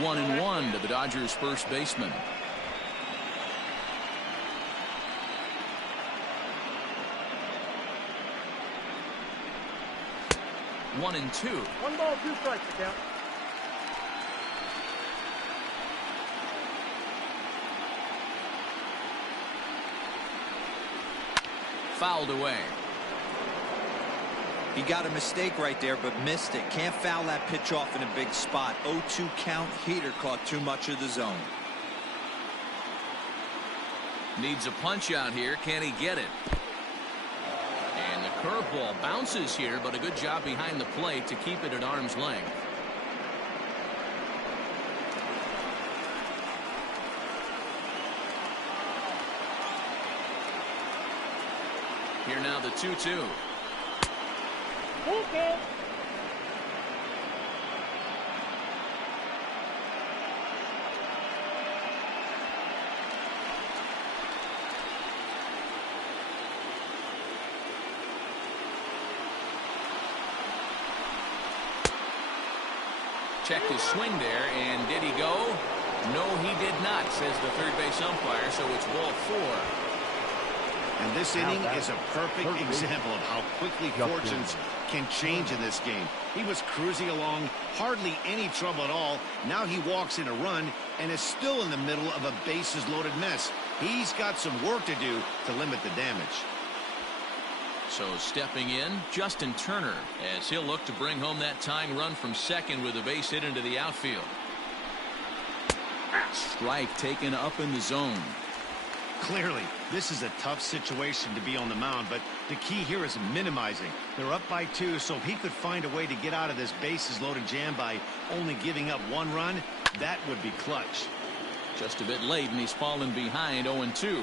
One and one to the Dodgers' first baseman. One and two. 1 ball, 2 strikes to count. Fouled away. He got a mistake right there, but missed it. Can't foul that pitch off in a big spot. 0-2 count. Heater caught too much of the zone. Needs a punch out here. Can he get it? And the curveball bounces here, but a good job behind the plate to keep it at arm's length. Here now the 2-2. Okay. Checked his swing there, and did he go? No, he did not, says the third base umpire, so it's ball 4. And this inning is a perfect example of how quickly fortunes can change in this game. He was cruising along, hardly any trouble at all. Now he walks in a run and is still in the middle of a bases-loaded mess. He's got some work to do to limit the damage. So stepping in, Justin Turner, as he'll look to bring home that tying run from second with a base hit into the outfield. Strike taken up in the zone. Clearly, this is a tough situation to be on the mound, but the key here is minimizing. They're up by 2, so if he could find a way to get out of this bases-loaded jam by only giving up 1 run, that would be clutch. Just a bit late, and he's fallen behind 0-2.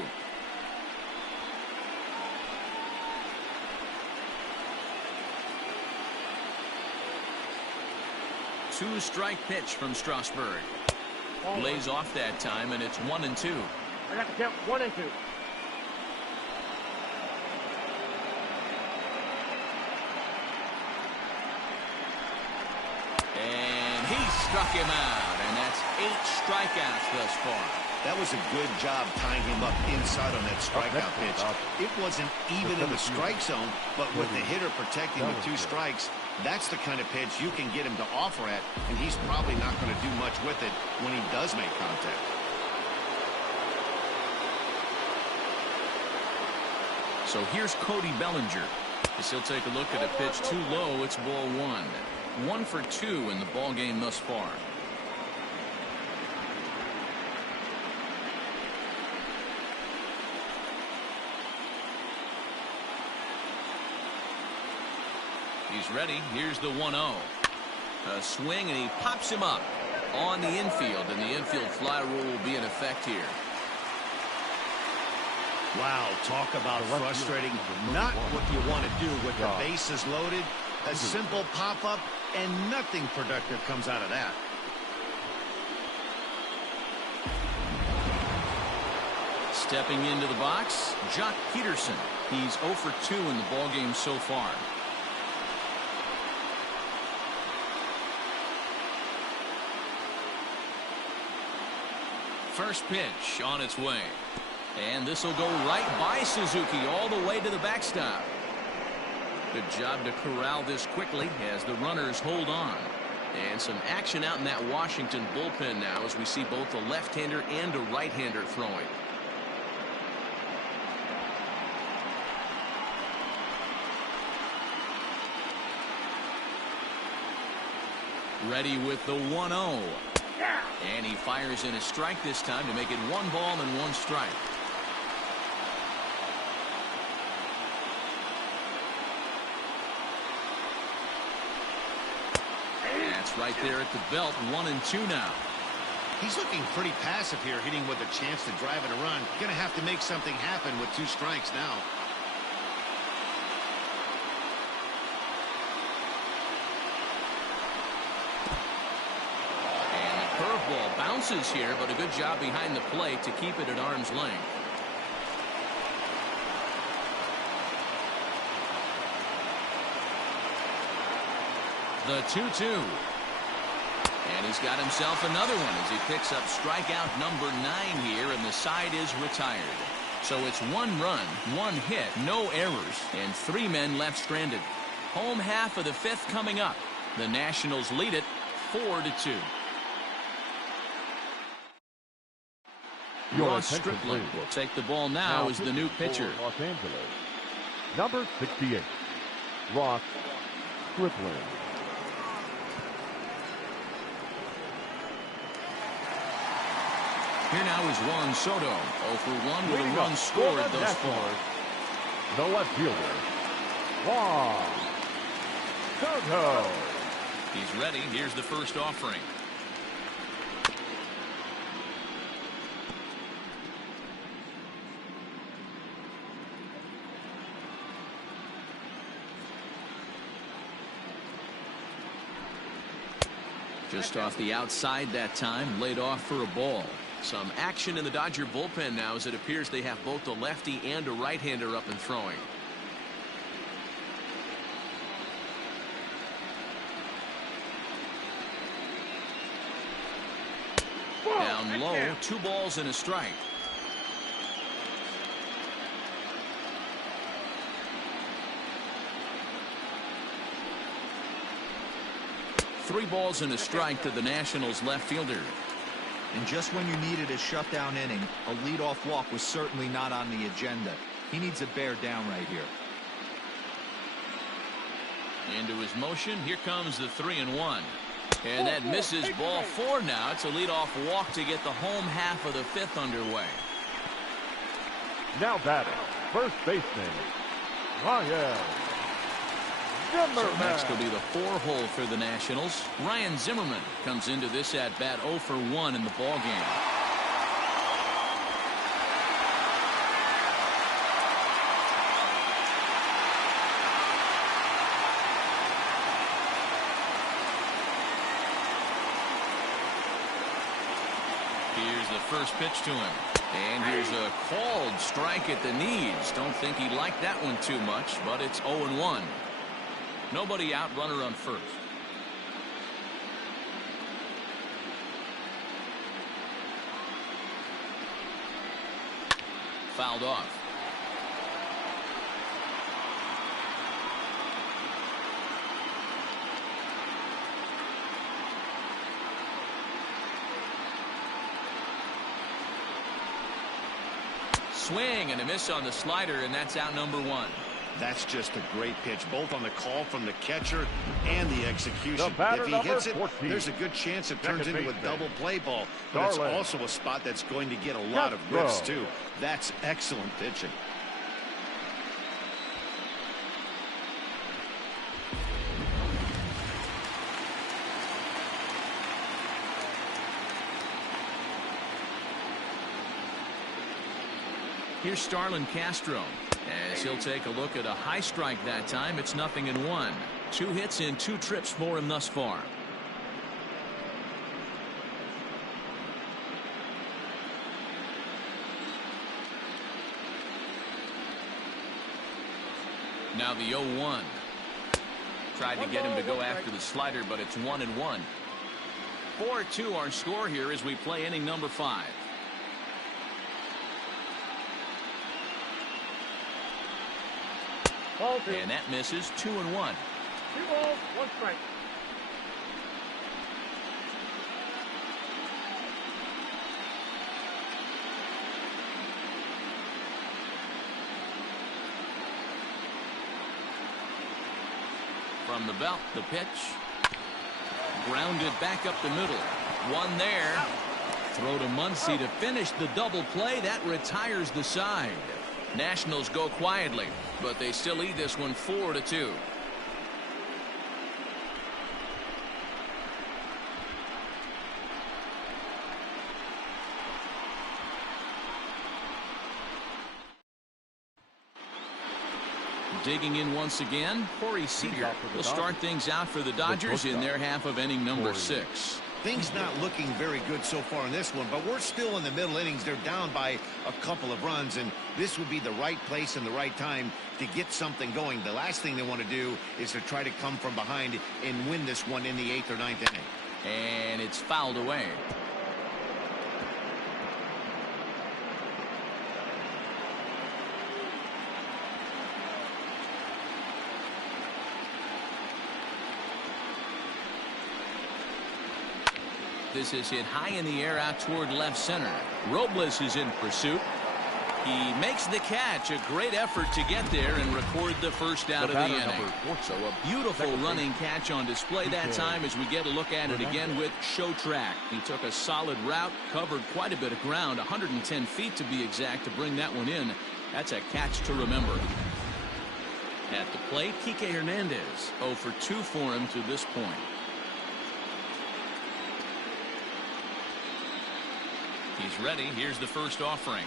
Two-strike pitch from Strasburg. Lays off that time, and it's 1-2. I got to count 1 and 2. And he struck him out, and that's 8 strikeouts thus far. That was a good job tying him up inside on that strikeout pitch. It wasn't even in the strike zone, but with the hitter protecting with 2 strikes, that's the kind of pitch you can get him to offer at, and he's probably not going to do much with it when he does make contact. So here's Cody Bellinger. As he'll take a look at a pitch too low, it's ball 1. 1 for 2 in the ball game thus far. He's ready. Here's the 1-0. A swing, and he pops him up on the infield, and the infield fly rule will be in effect here. Wow, talk about frustrating. Not what you want to do with the bases loaded. A simple pop-up, and nothing productive comes out of that. Stepping into the box, Jock Peterson. He's 0 for 2 in the ballgame so far. First pitch on its way. And this will go right by Suzuki all the way to the backstop. Good job to corral this quickly as the runners hold on. And some action out in that Washington bullpen now as we see both a left-hander and a right-hander throwing. Ready with the 1-0. And he fires in a strike this time to make it 1 ball and 1 strike. That's right there at the belt. 1-2 now. He's looking pretty passive here, hitting with a chance to drive it a run. Gonna have to make something happen with 2 strikes now. And the curveball bounces here, but a good job behind the plate to keep it at arm's length. The 2-2. And he's got himself another one as he picks up strikeout number 9 here, and the side is retired. So it's 1 run, 1 hit, no errors, and 3 men left stranded. Home half of the 5th coming up. The Nationals lead it 4-2. Ross Stripling will take the ball now as the new pitcher. Los Angeles, number 68, Ross Stripling. Here now is Juan Soto, 0 for 1 with a run scored thus far. The left fielder, Juan Soto. He's ready. Here's the first offering. Just off the outside that time, laid off for a ball. Some action in the Dodger bullpen now as it appears they have both a lefty and a right-hander up and throwing. Down low, 2 balls and a strike. Three balls and a strike to the Nationals left fielder. And just when you needed a shutdown inning, a leadoff walk was certainly not on the agenda. He needs a bear down right here. Into his motion. Here comes the 3-1. And that misses ball 4 now. It's a leadoff walk to get the home half of the 5th underway. Now batting, first baseman, Ryan Zimmerman. So next will be the 4-hole for the Nationals. Ryan Zimmerman comes into this at bat 0 for 1 in the ball game. Here's the first pitch to him. And here's a called strike at the knees. Don't think he liked that one too much, but it's 0-1. Nobody out, runner on first. Fouled off. Swing and a miss on the slider, and that's out number 1. That's just a great pitch, both on the call from the catcher and the execution. If he hits it, 14. there's a good chance it turns into a double play ball. But Darling. it's also a spot that's going to get a lot of whiffs, too. That's excellent pitching. Here's Starlin Castro as he'll take a look at a high strike that time. It's 0-1. 2 hits in 2 trips for him thus far. Now the 0-1. Tried to get him to go after the slider, but it's 1-1. 4-2 our score here as we play inning number 5. And that misses. 2-1. 2 balls, 1 strike. From the belt, the pitch. Grounded back up the middle. One there. Throw to Muncy to finish the double play. That retires the side. Nationals go quietly, but they still lead this one 4-2. Digging in once again, Corey Seager will start things out for the Dodgers in their half of inning number 6. Things not looking very good so far in this one, but we're still in the middle innings. They're down by a couple of runs, and this would be the right place and the right time to get something going. The last thing they want to do is to try to come from behind and win this one in the 8th or 9th inning. And it's fouled away. This is hit high in the air out toward left center. Robles is in pursuit. He makes the catch. A great effort to get there and record the first out of the inning. So a beautiful running catch on display that time as we get a look at it again with Show Track. He took a solid route, covered quite a bit of ground, 110 feet to be exact, to bring that one in. That's a catch to remember. At the plate, Kike Hernandez. 0 for 2 for him to this point. He's ready. Here's the first offering.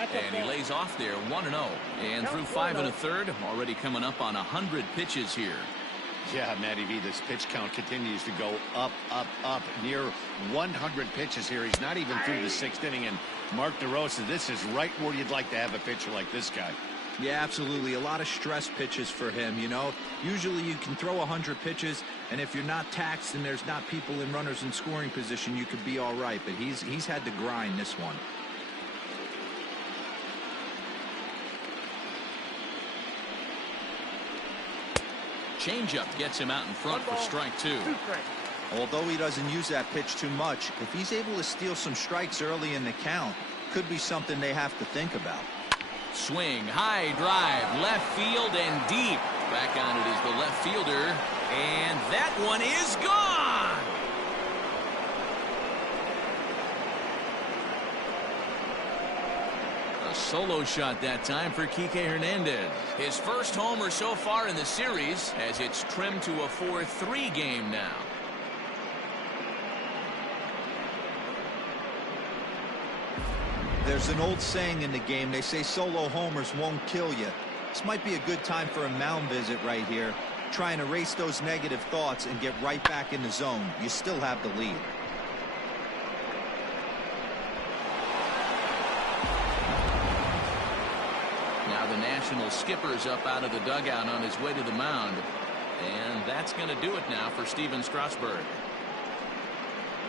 And he lays off there 1-0. And through 5 1/3, already coming up on 100 pitches here. Yeah, Matty V, this pitch count continues to go up, up, up. Near 100 pitches here. He's not even through the 6th inning. And Mark DeRosa, this is right where you'd like to have a pitcher like this guy. Yeah, absolutely. A lot of stress pitches for him, you know. Usually you can throw 100 pitches, and if you're not taxed and there's not people in runners in scoring position, you could be all right. But he's had to grind this one. Changeup gets him out in front for strike 2. Although he doesn't use that pitch too much, if he's able to steal some strikes early in the count, could be something they have to think about. Swing, high drive, left field and deep. Back on it is the left fielder, and that one is gone. A solo shot that time for Kike Hernandez. His first homer so far in the series, as it's trimmed to a 4-3 game now. There's an old saying in the game. They say solo homers won't kill you. This might be a good time for a mound visit right here. Try and erase those negative thoughts and get right back in the zone. You still have the lead. Now the National skipper's up out of the dugout on his way to the mound. And that's going to do it now for Steven Strasburg.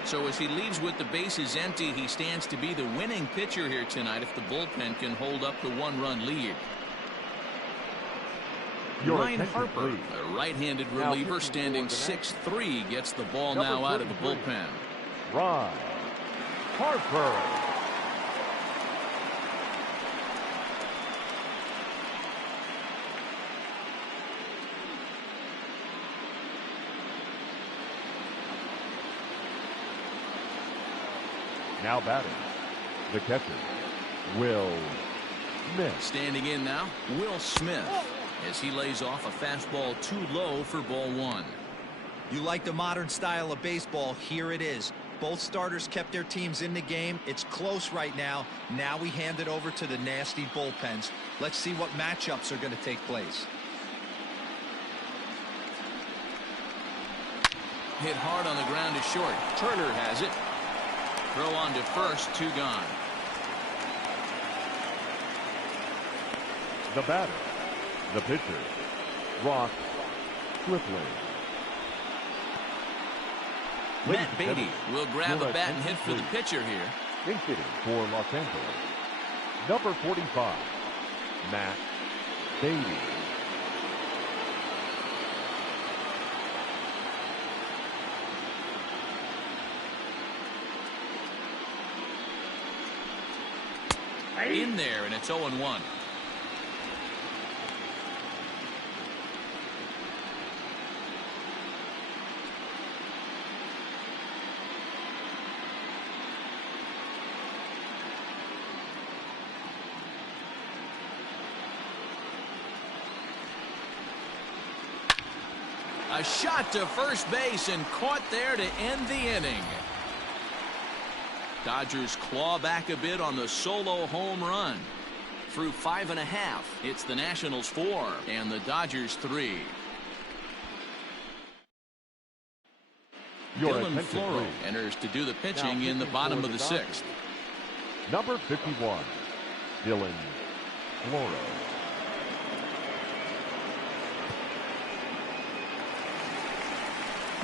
So as he leaves with the bases empty, he stands to be the winning pitcher here tonight if the bullpen can hold up the 1-run lead. Ryan Harper, a right-handed reliever, standing 6'3", gets the ball now out of the bullpen. Ryan Harper. Now batting, the catcher, Will Smith. Standing in now, Will Smith, as he lays off a fastball too low for ball 1. You like the modern style of baseball, here it is. Both starters kept their teams in the game. It's close right now. Now we hand it over to the nasty bullpens. Let's see what matchups are going to take place. Hit hard on the ground is short. Turner has it. Throw on to first, 2 gone. The batter, the pitcher, Ross Stripling. Matt Beatty will grab a bat and hit for the pitcher here. Hitting for Los Angeles, number 45, Matt Beatty. In there, and it's 0-1. A shot to first base and caught there to end the inning. Dodgers claw back a bit on the solo home run. Through 5.5, it's the Nationals 4 and the Dodgers 3. Dylan Floro enters to do the pitching in the bottom of the 6th. Number 51, Dylan Floro.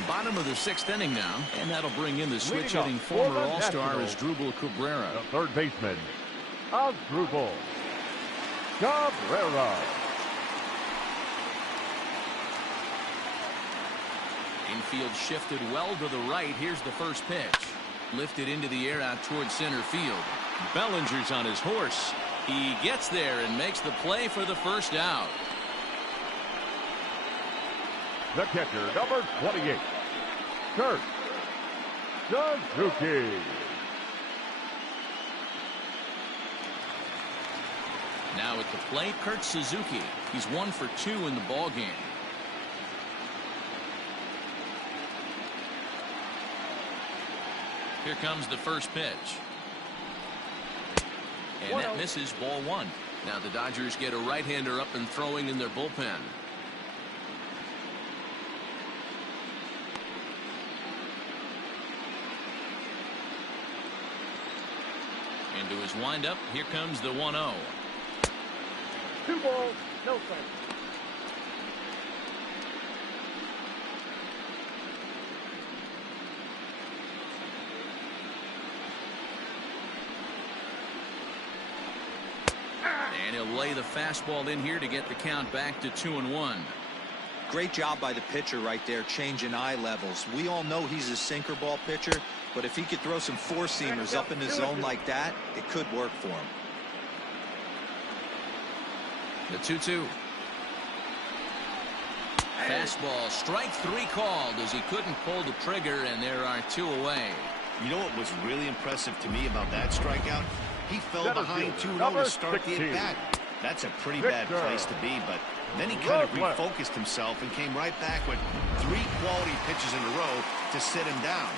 Bottom of the 6th inning now, and that'll bring in the switch-hitting former All-Star Asdrubal Cabrera. The third baseman, Asdrubal Cabrera. Infield shifted well to the right. Here's the first pitch. Lifted into the air out towards center field. Bellinger's on his horse. He gets there and makes the play for the first out. The catcher, number 28, Kurt Suzuki. Now at the plate, Kurt Suzuki. He's 1 for 2 in the ballgame. Here comes the first pitch. And that misses, ball 1. Now the Dodgers get a right-hander up and throwing in their bullpen. Into his windup, here comes the 1-0. 2 balls, no strikes. And he'll lay the fastball in here to get the count back to 2-1. Great job by the pitcher right there, changing eye levels. We all know he's a sinker ball pitcher, but if he could throw some four-seamers up in the zone like that, it could work for him. The 2-2. Fastball, strike 3 called as he couldn't pull the trigger, and there are 2 away. You know what was really impressive to me about that strikeout? He fell behind 2-0 to start the at-bat. That's a pretty bad place to be, but then he kind of refocused himself and came right back with 3 quality pitches in a row to sit him down.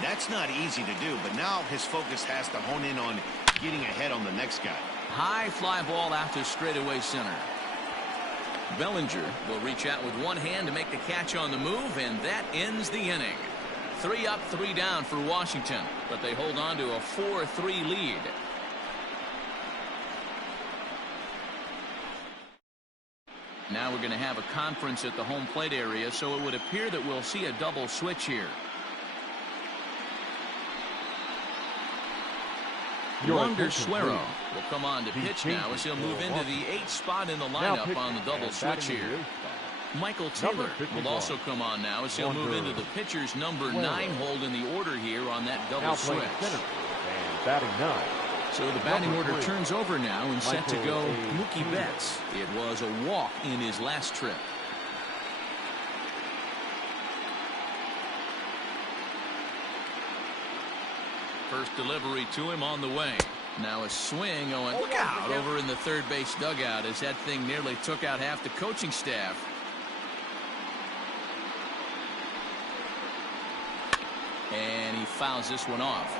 That's not easy to do, but now his focus has to hone in on getting ahead on the next guy. High fly ball out to straightaway center. Bellinger will reach out with one hand to make the catch on the move, and that ends the inning. 3 up, 3 down for Washington, but they hold on to a 4-3 lead. Now we're going to have a conference at the home plate area, so it would appear that we'll see a double switch here. Wander Suero will come on to pitch now as he'll move into the 8th spot in the lineup on the double switch here. Michael Taylor will also come on now as he'll move into the pitcher's number 9 hold in the order here on that double switch. Batting 9. So the batting order turns over now and set to go Mookie Betts. It was a walk in his last trip. First delivery to him on the way. Now a swing going, look out, over in the third base dugout as that thing nearly took out half the coaching staff. And he fouls this one off.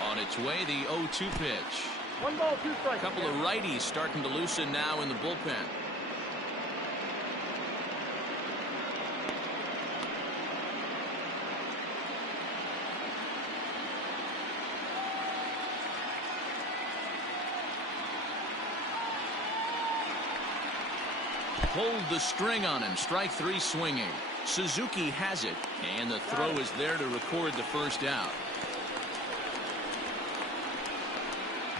On its way, the 0-2 pitch. 1 ball, 2 strikes. A couple of righties starting to loosen now in the bullpen. Pulled the string on him. Strike 3 swinging. Suzuki has it, and the throw is there to record the first out.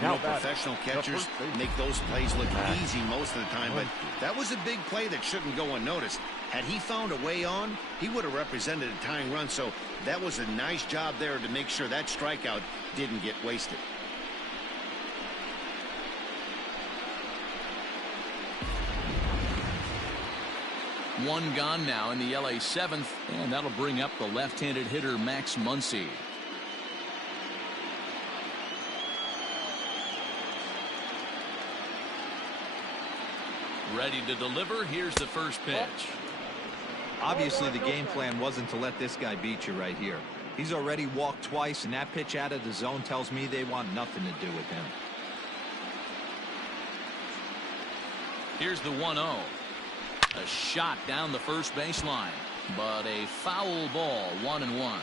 You know, professional catchers make those plays look easy most of the time, but that was a big play that shouldn't go unnoticed. Had he found a way on, he would have represented a tying run, so that was a nice job there to make sure that strikeout didn't get wasted. One gone now in the LA seventh, and that'll bring up the left-handed hitter Max Muncy. Ready to deliver. Here's the first pitch. Obviously, the game plan wasn't to let this guy beat you right here. He's already walked twice, and that pitch out of the zone tells me they want nothing to do with him. Here's the 1-0. A shot down the first baseline, but a foul ball, 1-1.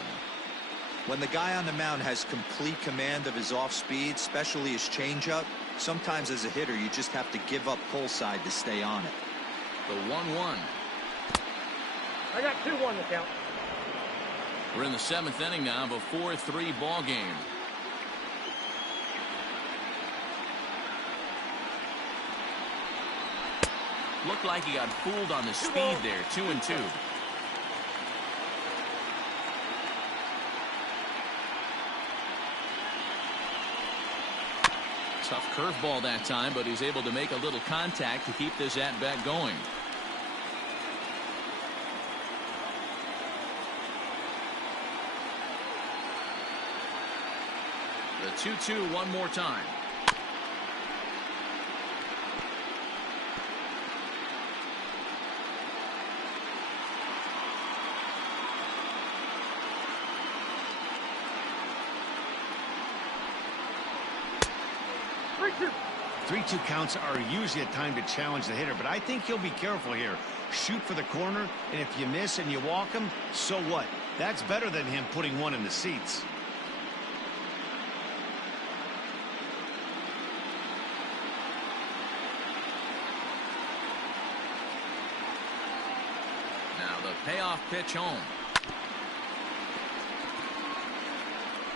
When the guy on the mound has complete command of his off speed, especially his changeup, sometimes as a hitter you just have to give up pull side to stay on it. The 1-1. I got 2-1 to count. We're in the seventh inning now of a 4-3 ball game. Looked like he got fooled on the speed there. 2-2. Tough curveball that time, but he's able to make a little contact to keep this at-bat going. The 2-2 one more time. Three-two counts are usually a time to challenge the hitter, but I think he'll be careful here. Shoot for the corner, and if you miss and you walk him, so what? That's better than him putting one in the seats. Now the payoff pitch home.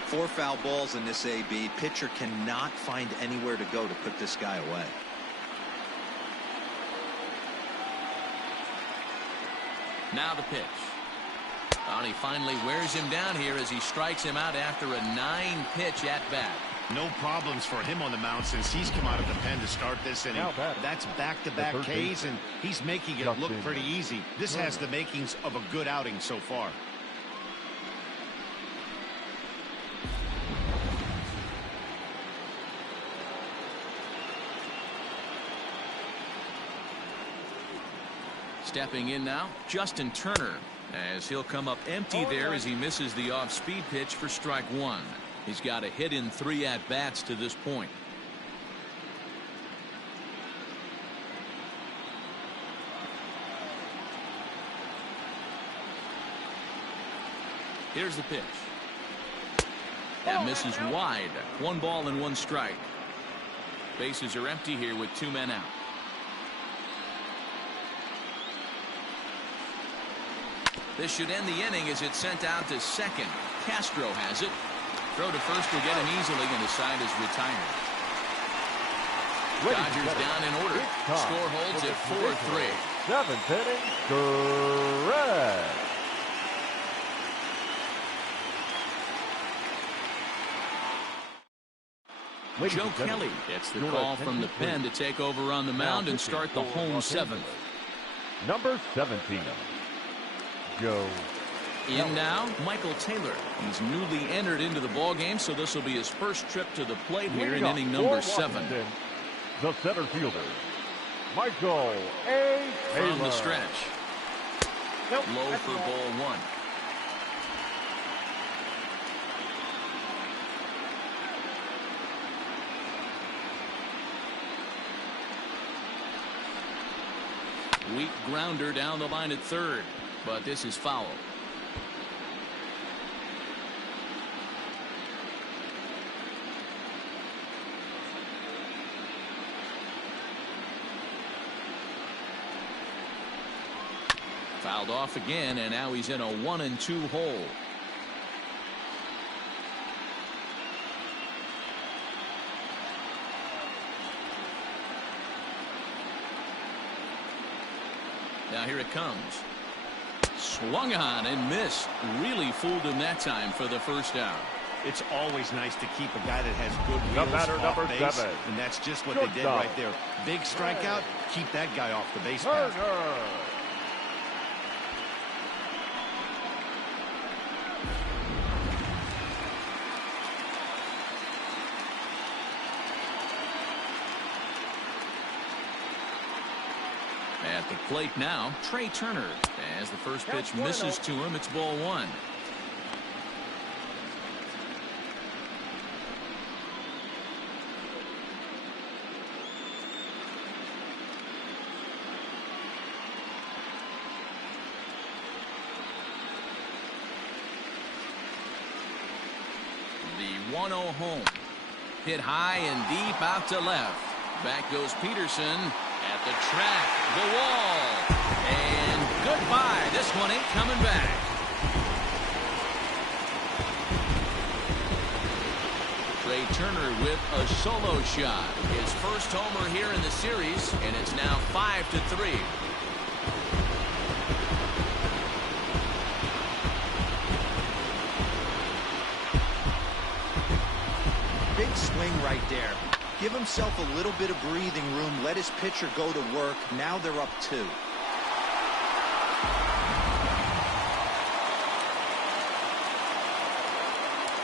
4 foul balls in this AB. Pitcher cannot find anywhere to go to put this guy away. Now the pitch. And he finally wears him down here as he strikes him out after a 9-pitch at bat. No problems for him on the mound since he's come out of the pen to start this inning. That's back-to-back Ks, and he's making it look pretty easy. This has the makings of a good outing so far. Stepping in now, Justin Turner, as he'll come up empty there as he misses the off-speed pitch for strike 1. He's got a hit in 3 at-bats to this point. Here's the pitch. That misses wide. 1 ball and 1 strike. Bases are empty here with 2 men out. This should end the inning as it's sent out to second. Castro has it. Throw to first will get him easily, and the side is retired. Dodgers down in order. Score holds at 4-3. 7th inning, correct. Joe Kelly gets the call from the pen to take over on the mound and start the home 7th. Number 17. Joe. In now, Michael Taylor. He's newly entered into the ball game, so this will be his first trip to the plate here in inning number 7. The center fielder, Michael A. Taylor. From the stretch. Low for ball 1. Weak grounder down the line at third, but this is foul. Fouled off again, and now he's in a 1-2 hole. Now here it comes. Swung on and missed. Really fooled him that time for the first out. It's always nice to keep a guy that has good wheels number off base, 7. and that's just what they did right there. Big strikeout, keep that guy off the base path. At the plate now, Trey Turner. As the first pitch misses to him, it's ball one. The 1-0 home. Hit high and deep out to left. Back goes Peterson at the track, the wall, and goodbye. This one ain't coming back. Trey Turner with a solo shot. His first homer here in the series, and it's now 5-3. Big swing right there. Give himself a little bit of breathing room. Let his pitcher go to work. Now they're up 2.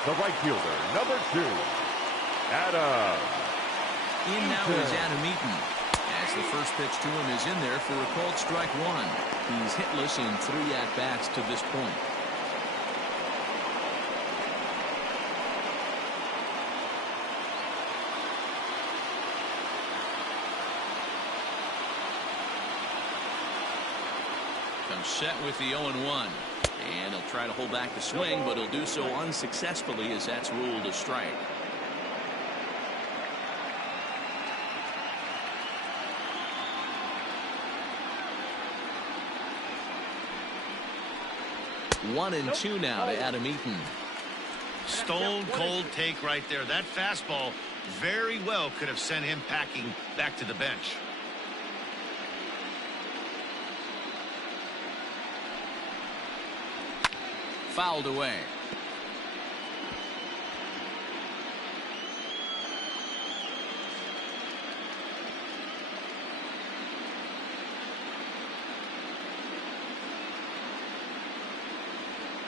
The right fielder, number 2, Adam. In now is Adam Eaton. As the first pitch to him is in there for a called strike one. He's hitless in 3 at-bats to this point. Comes set with the 0-1. And he'll try to hold back the swing, but he'll do so unsuccessfully as that's ruled a strike. One and two now to Adam Eaton. Stone cold take right there. That fastball very well could have sent him packing back to the bench. Fouled away.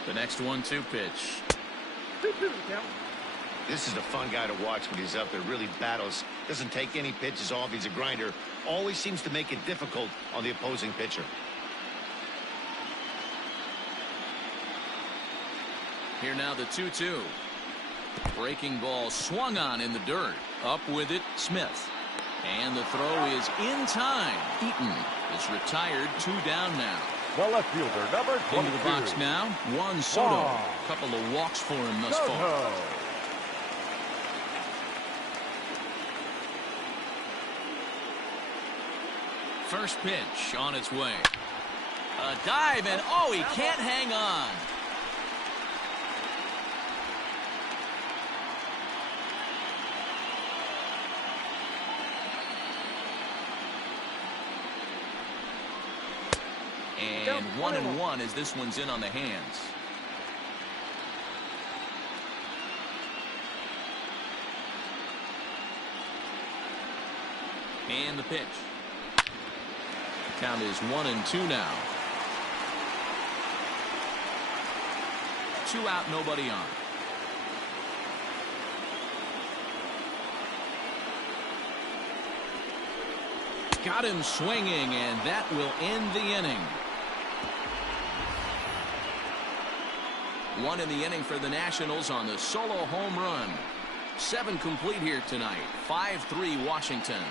The next 1-2 pitch. 2-2 count. This is a fun guy to watch when he's up there. Really battles. Doesn't take any pitches off. He's a grinder. Always seems to make it difficult on the opposing pitcher. Here now the 2-2. Breaking ball swung on in the dirt. Up with it, Smith. And the throw is in time. Eaton is retired. 2 down now. The left fielder, number 22. Into the box now, Juan Soto. A couple of walks for him thus far. First pitch on its way. A dive, and oh, he can't hang on. And 1-1 as this one's in on the hands. And the pitch. Count is 1-2 now. 2 out, nobody on. Got him swinging, and that will end the inning. 1 in the inning for the Nationals on the solo home run. 7 complete here tonight. 5-3 Washington.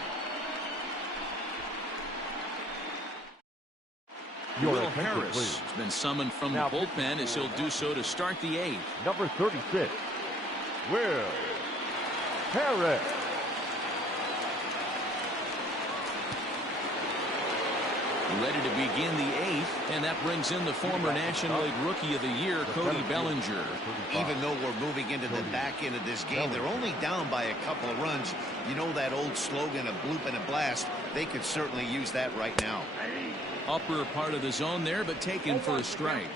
Will Harris has been summoned from the bullpen as he'll do so to start the 8th. Number 36, Will Harris. Ready to begin the 8th, and that brings in the former National League Rookie of the Year, Cody Bellinger. Even though we're moving into the back end of this game, they're only down by a couple of runs. You know that old slogan, a bloop and a blast. They could certainly use that right now. Upper part of the zone there, but taken for a strike.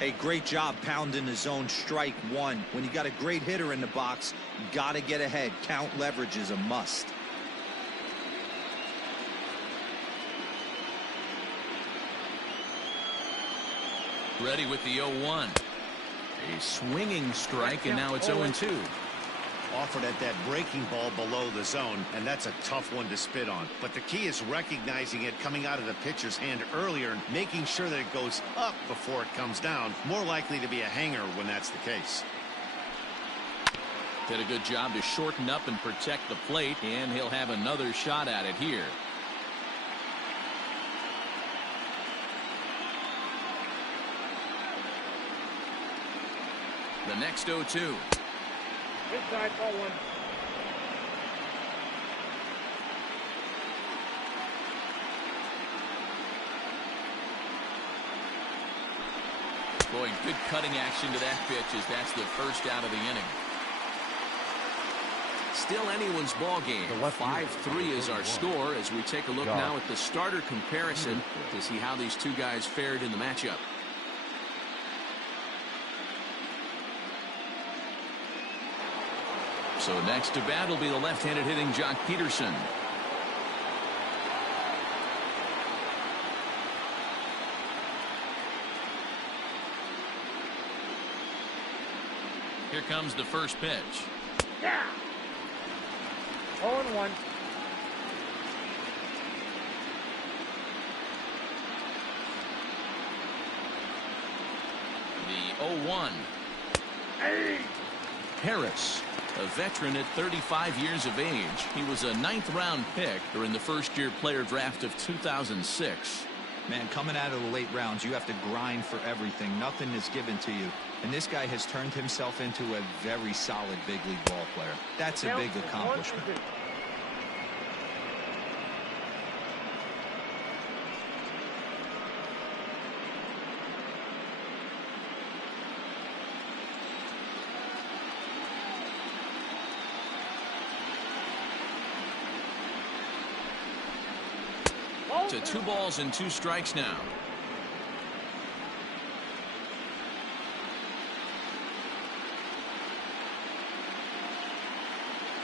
Hey, great job pounding the zone. Strike 1. When you got a great hitter in the box, you got to get ahead. Count leverage is a must. Ready with the 0-1. A swinging strike, and now it's 0-2. offered at that breaking ball below the zone, and that's a tough one to spit on. But the key is recognizing it coming out of the pitcher's hand earlier and making sure that it goes up before it comes down. More likely to be a hanger when that's the case. Did a good job to shorten up and protect the plate, and he'll have another shot at it here. The next 0-2. Inside, ball one. Boy, good cutting action to that pitch as that's the first out of the inning. Still anyone's ball game. 5-3 is our score as we take a look now at the starter comparison to see how these two guys fared in the matchup. So next to bat will be the left-handed hitting Jock Peterson. Here comes the first pitch. Yeah. 0-1. The 0-1. Hey. Harris, a veteran at 35 years of age. He was a 9th-round pick during the first-year player draft of 2006. Man, coming out of the late rounds, you have to grind for everything. Nothing is given to you. And this guy has turned himself into a very solid big league ball player. That's a big accomplishment. To 2 balls and 2 strikes now.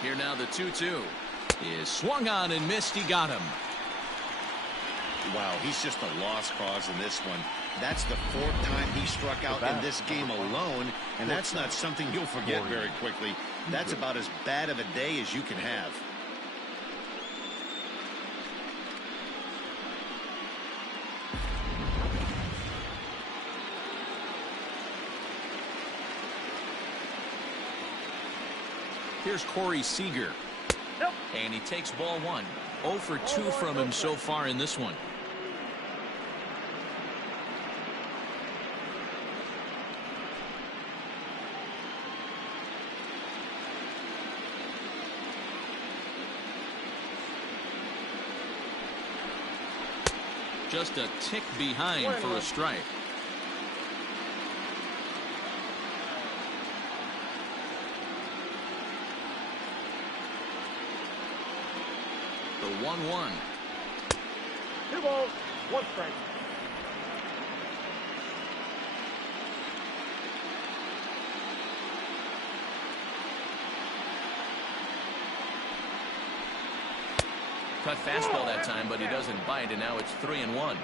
Here now the 2-2 is swung on and missed. He got him. Wow, he's just a lost cause in this one. That's the 4th time he struck out in this game alone, and that's not something you'll forget very quickly. That's about as bad of a day as you can have. Here's Corey Seager. Nope. And he takes ball 1. 0 for 2 from him so far in this one. Just a tick behind for a strike. The 1-1. 2 balls, 1 strike. Cut fastball that time, but he doesn't bite, and now it's 3-1.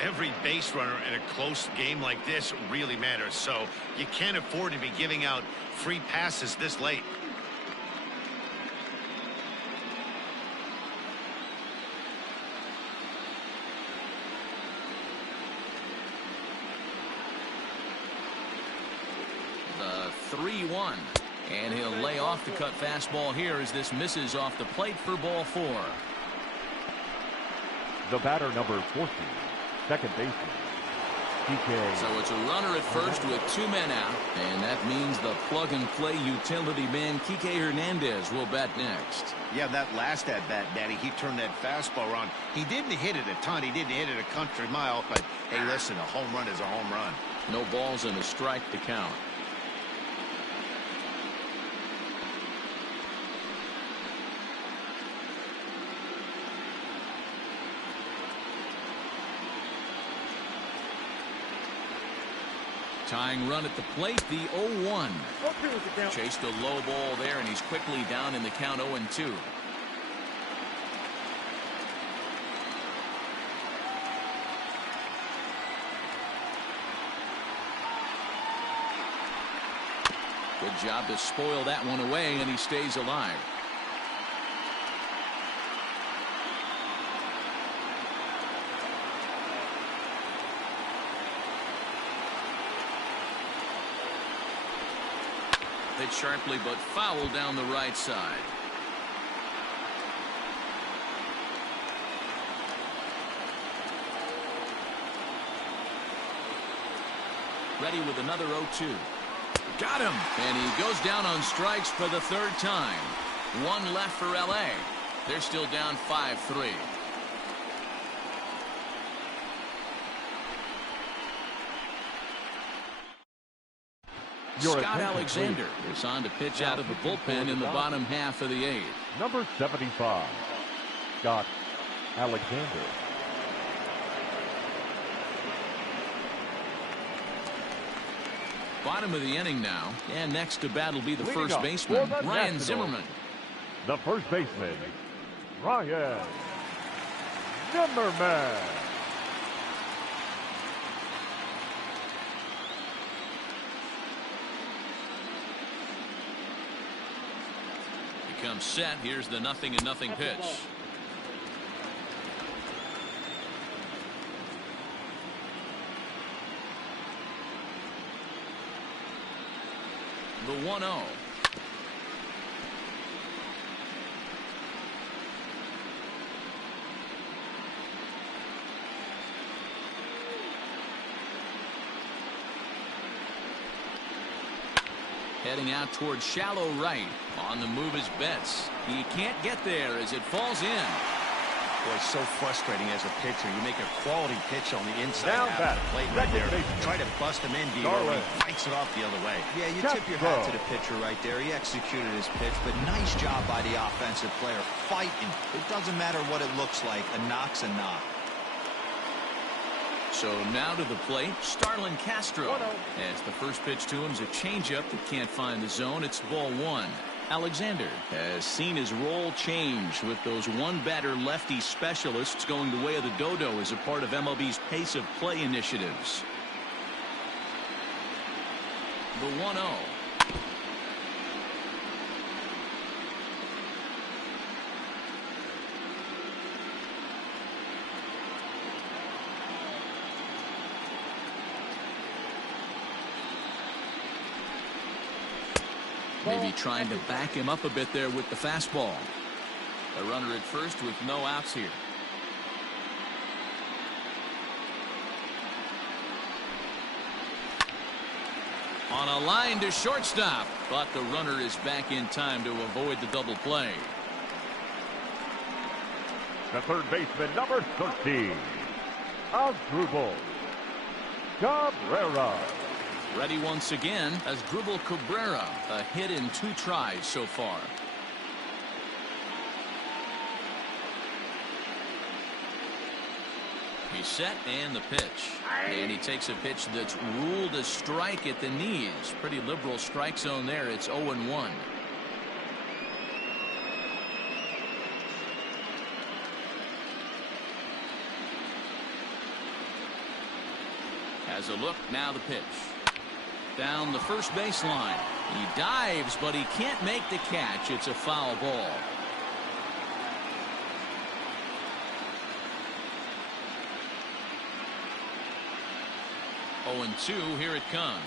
Every base runner in a close game like this really matters, so you can't afford to be giving out free passes this late. The 3-1. And he'll lay off the cut fastball here as this misses off the plate for ball 4. The batter, number 14, second baseman, TK. So it's a runner at first with 2 men out, and that means the plug-and-play utility man Kike Hernandez will bat next. Yeah, that last at-bat, Daddy, he turned that fastball around. He didn't hit it a ton. He didn't hit it a country mile, but hey, listen, a home run is a home run. No balls and a strike to count. Tying run at the plate, the 0-1. Chased a low ball there, and he's quickly down in the count 0-2. Good job to spoil that one away, and he stays alive. Hit sharply, but foul down the right side. Ready with another 0-2. Got him. And he goes down on strikes for the third time. One left for LA. They're still down 5-3. Scott Alexander is on to pitch out of the bullpen in the bottom half of the 8th. Number 75, Scott Alexander. Bottom of the inning now, and next to bat will be the first baseman, Ryan Zimmerman. The first baseman, Ryan Zimmerman. Comes set. Here's the 0-0 pitch. The 1-0. Heading out towards shallow right. On the move is Betts. He can't get there as it falls in. Boy, so frustrating as a pitcher. You make a quality pitch on the inside Now half of the plate right there. baseman. Try to bust him in deep, or he fights it off the other way. Yeah, you tip your hat to the pitcher right there. He executed his pitch, but nice job by the offensive player fighting. It doesn't matter what it looks like. A knock's a knock. So now to the plate, Starlin Castro. As the first pitch to him is a changeup that can't find the zone. It's ball 1. Alexander has seen his role change with those one-batter lefty specialists going the way of the dodo as a part of MLB's pace of play initiatives. The 1-0. Maybe trying to back him up a bit there with the fastball. A runner at first with no outs here. On a line to shortstop, but the runner is back in time to avoid the double play. The third baseman, number 13, Asdrubal Cabrera. Ready once again as Asdrubal Cabrera, a hit in 2 tries so far. He's set and the pitch. And he takes a pitch that's ruled a strike at the knees. Pretty liberal strike zone there. It's 0-1. Has a look, now the pitch. Down the first baseline. He dives, but he can't make the catch. It's a foul ball. Oh, 0-2, here it comes.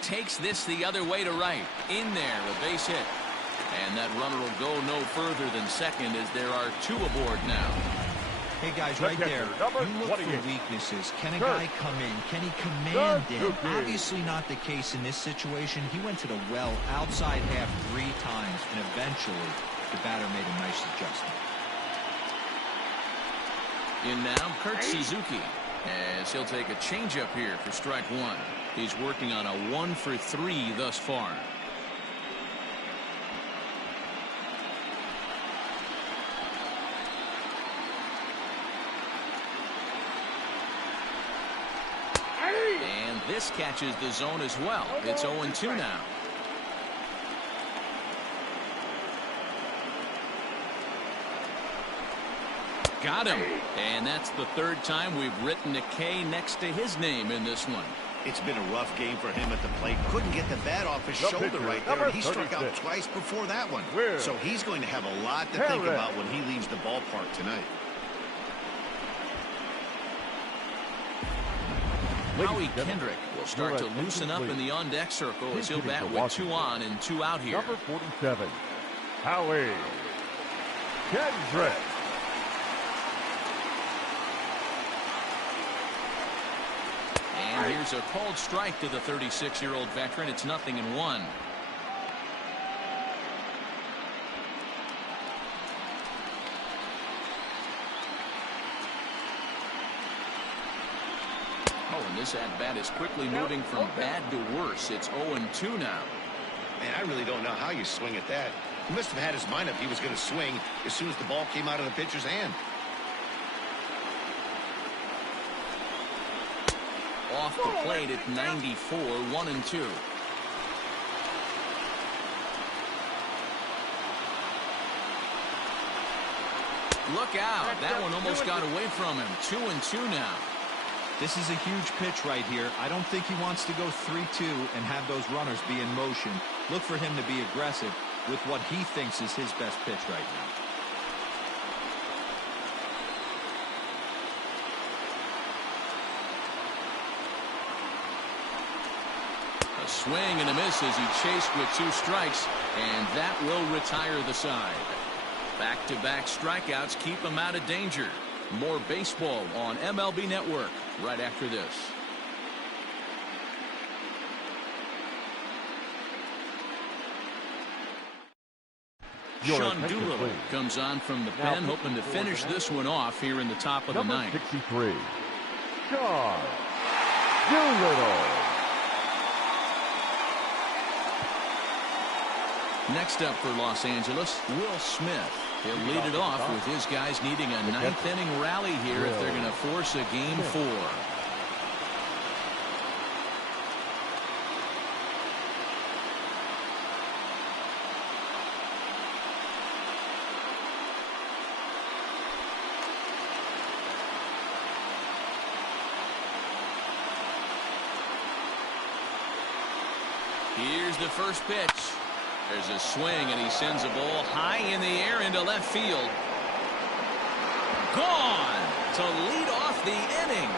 Takes this the other way to right. In there, a base hit. And that runner will go no further than second as there are 2 aboard now. Hey, guys, right there, you look for weaknesses. Can a guy come in? Can he command in? Obviously not the case in this situation. He went to the well outside half 3 times, and eventually the batter made a nice adjustment. In now, Kurt Suzuki, as he'll take a changeup here for strike 1. He's working on a 1 for 3 thus far. And this catches the zone as well. It's 0-2 now. Got him. And that's the 3rd time we've written a K next to his name in this one. It's been a rough game for him at the plate. Couldn't get the bat off his shoulder pitcher, right there. number He struck out 36. twice before that one. Will So he's going to have a lot to think about when he leaves the ballpark tonight. Howie Kendrick will start to loosen up in the on-deck circle as he'll bat with 2 on and 2 out here. Number 47, Howie Kendrick. And here's a called strike to the 36-year-old veteran. It's 0-1. Oh, and this at-bat is quickly moving from bad to worse. It's 0-2 now. Man, I really don't know how you swing at that. He must have had his mind up he was going to swing as soon as the ball came out of the pitcher's hand. Off the plate at 94, 1-2. Look out. That one almost got away from him. 2-2 now. This is a huge pitch right here. I don't think he wants to go 3-2 and have those runners be in motion. Look for him to be aggressive with what he thinks is his best pitch right now. A swing and a miss as he chased with 2 strikes, and that will retire the side. Back-to-back strikeouts keep him out of danger. More baseball on MLB Network right after this. Sean Doolittle comes on from the pen, hoping to finish this one off here in the top of the ninth. 63, Sean Doolittle. Next up for Los Angeles, Will Smith. He'll lead it off with his guys needing a 9th inning rally here if they're going to force a game 4. Here's the first pitch. There's a swing, and he sends a ball high in the air into left field. Gone to lead off the inning.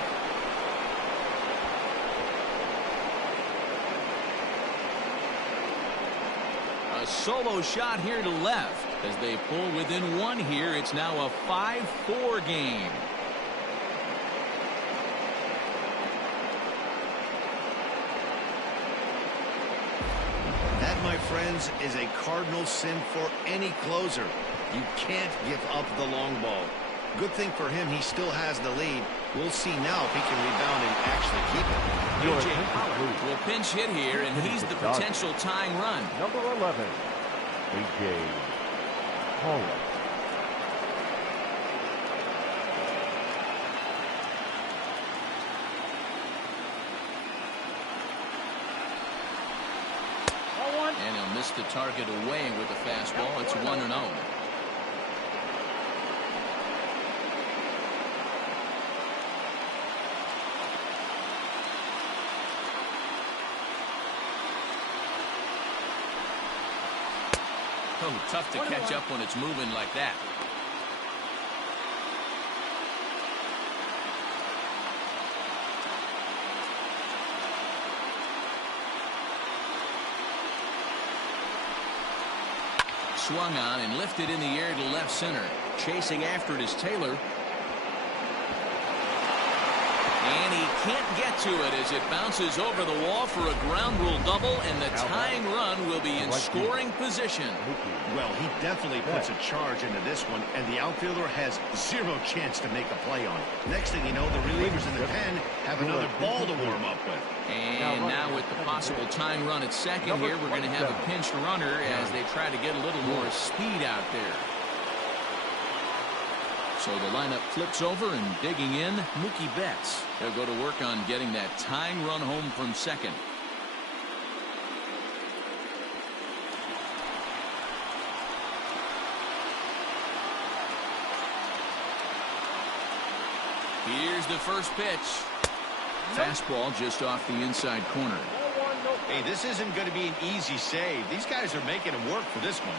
A solo shot here to left. As they pull within 1 here, it's now a 5-4 game. That, my friends, is a cardinal sin for any closer. You can't give up the long ball. Good thing for him, he still has the lead. We'll see now if he can rebound and actually keep it. A.J. Howard will pinch hit here, and he's the potential tying run. Number 11, A.J. Howard. And he'll miss the target away with the fastball. It's 1-0. Oh, tough to catch up when it's moving like that. Swung on and lifted in the air to left center. Chasing after it is Taylor. And he can't get to it as it bounces over the wall for a ground rule double, and the tying run will be in scoring position. Well, he definitely puts a charge into this one, and the outfielder has 0 chance to make a play on it. Next thing you know, the relievers in the pen have another ball to warm up with. And now with the possible tying run at second here, we're going to have a pinched runner as they try to get a little more speed out there. So the lineup flips over, and digging in, Mookie Betts. He'll go to work on getting that tying run home from second. Here's the first pitch. Fastball just off the inside corner. Ball one, no. Hey, this isn't going to be an easy save. These guys are making him work for this one.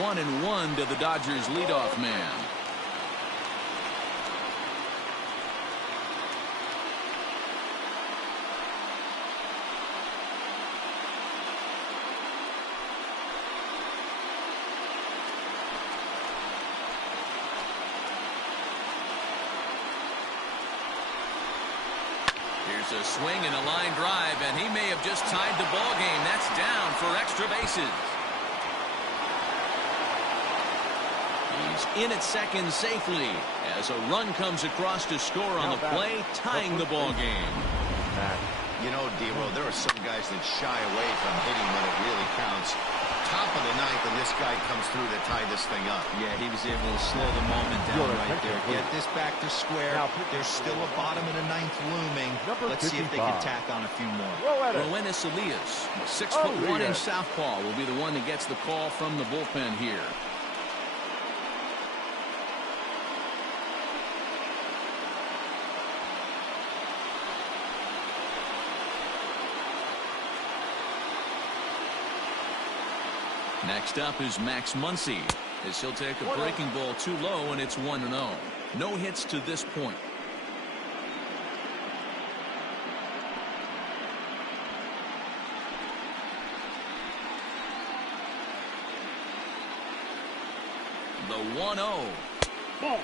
One and one to the Dodgers leadoff man. Here's a swing and a line drive, and he may have just tied the ball game. That's down for extra bases. He's in at second safely as a run comes across to score on the play, tying the ball game. You know, D-Roll, there are some guys that shy away from hitting when it really counts. Top of the ninth, and this guy comes through to tie this thing up. Yeah, he was able to slow the moment down right there. Get this back to square. There's still a bottom of the ninth looming. Let's see if they can tack on a few more. Roenis Elias, 6'1" southpaw, will be the one that gets the call from the bullpen here. Next up is Max Muncy, as he'll take a breaking ball too low, and it's 1-0. No hits to this point. The 1-0. Ball.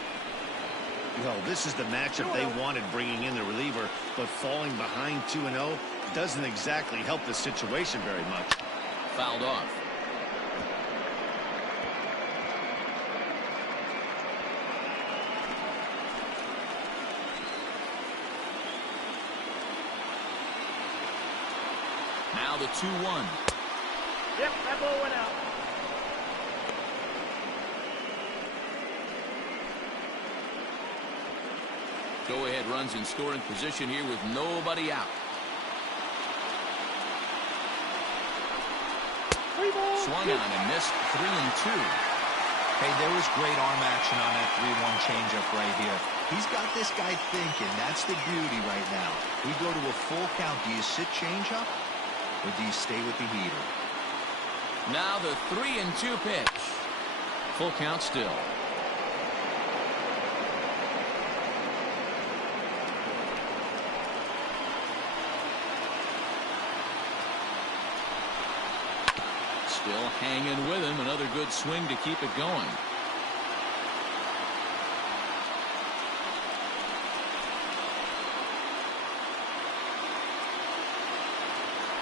Well, this is the matchup they wanted, bringing in the reliever, but falling behind 2-0 doesn't exactly help the situation very much. Fouled off. Now the 2-1. Yep, that ball went out. Go-ahead runs in scoring position here with nobody out. Swung on and missed 3-2. Hey, there was great arm action on that 3-1 changeup right here. He's got this guy thinking. That's the beauty right now. We go to a full count. Do you sit changeup, or do you stay with the heater? Now the 3-2 pitch. Full count still. Still hanging with him. Another good swing to keep it going.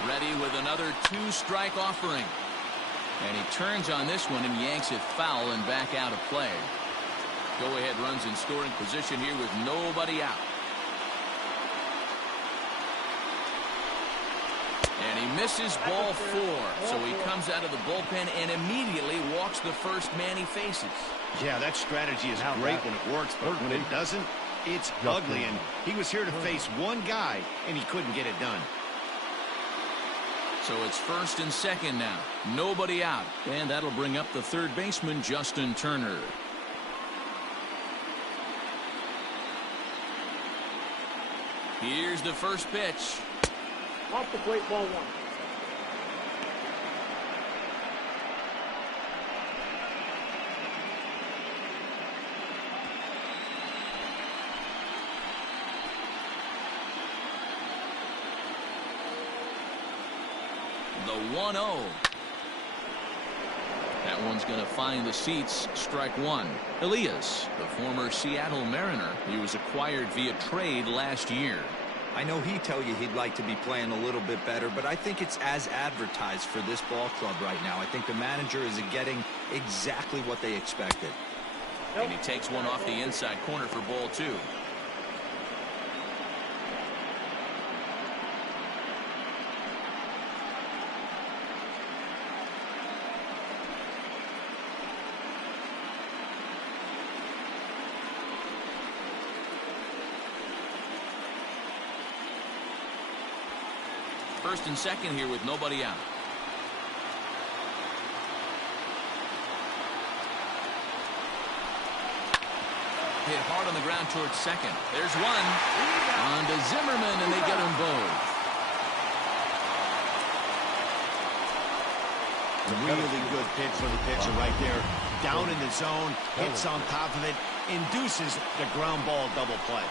Ready with another 2-strike offering. And he turns on this one and yanks it foul and back out of play. Go-ahead runs in scoring position here with nobody out. And he misses ball 4, so he comes out of the bullpen and immediately walks the first man he faces. Yeah, that strategy is great when it works, but when it doesn't, it's ugly. And he was here to face one guy, and he couldn't get it done. So it's first and second now. Nobody out. And that'll bring up the third baseman, Justin Turner. Here's the first pitch. Off the plate, ball 1. The 1-0. That one's going to find the seats. Strike one. Elias, the former Seattle Mariner. He was acquired via trade last year. I know he'd tell you he'd like to be playing a little bit better, but I think it's as advertised for this ball club right now. I think the manager is getting exactly what they expected. And he takes one off the inside corner for ball 2. First and second here with nobody out. Hit hard on the ground towards second. There's one. On to Zimmerman, and they get them both. Really good pitch for the pitcher right there. Down in the zone, hits on top of it, induces the ground ball double play.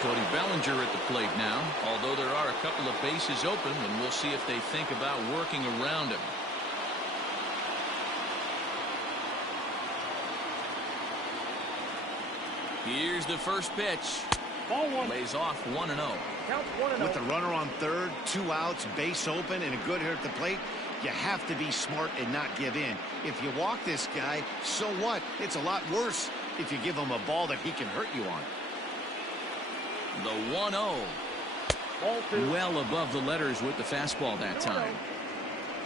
Cody Bellinger at the plate now, although there are a couple of bases open, and we'll see if they think about working around him. Here's the first pitch. Ball one. Lays off 1-0. Count 1-0. With the runner on third, 2 outs, base open, and a good hitter at the plate, you have to be smart and not give in. If you walk this guy, so what? It's a lot worse if you give him a ball that he can hurt you on. The 1-0. Ball 2. Well above the letters with the fastball that time.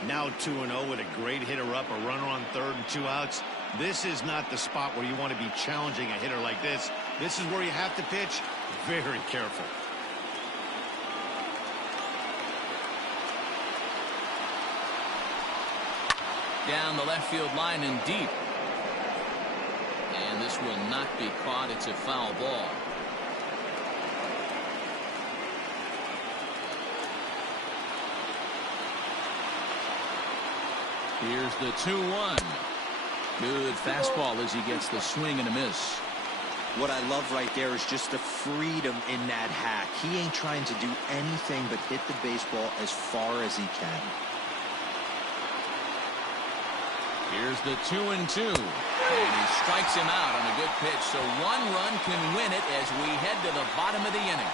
Now 2-0 with a great hitter up, a runner on third and 2 outs. This is not the spot where you want to be challenging a hitter like this. This is where you have to pitch very careful. Down the left field line and deep. And this will not be caught. It's a foul ball. Here's the 2-1. Good fastball as he gets the swing and a miss. What I love right there is just the freedom in that hack. He ain't trying to do anything but hit the baseball as far as he can. Here's the 2-2. And he strikes him out on a good pitch. So 1 run can win it as we head to the bottom of the inning.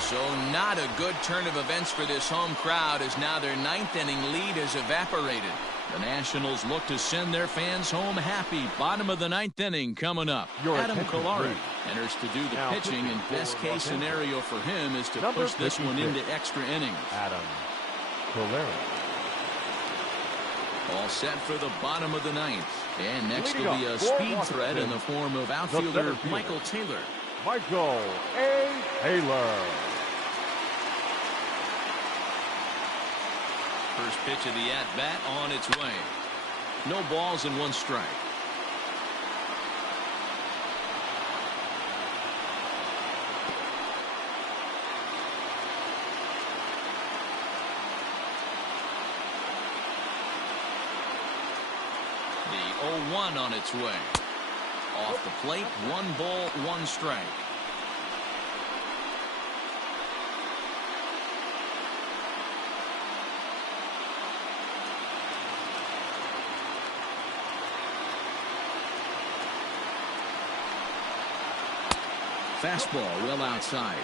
So not a good turn of events for this home crowd as now their 9th inning lead has evaporated. The Nationals look to send their fans home happy. Bottom of the 9th inning coming up. Adam Kolarek enters to do the pitching, and best case scenario for him is to push this one into extra innings. Adam Kolarek. All set for the bottom of the 9th. And next will be a speed threat in the form of outfielder Michael Taylor. Michael A. Taylor. First pitch of the at-bat on its way. No balls and 1 strike. The 0-1 on its way. Off the plate, 1 ball, 1 strike. Fastball well outside.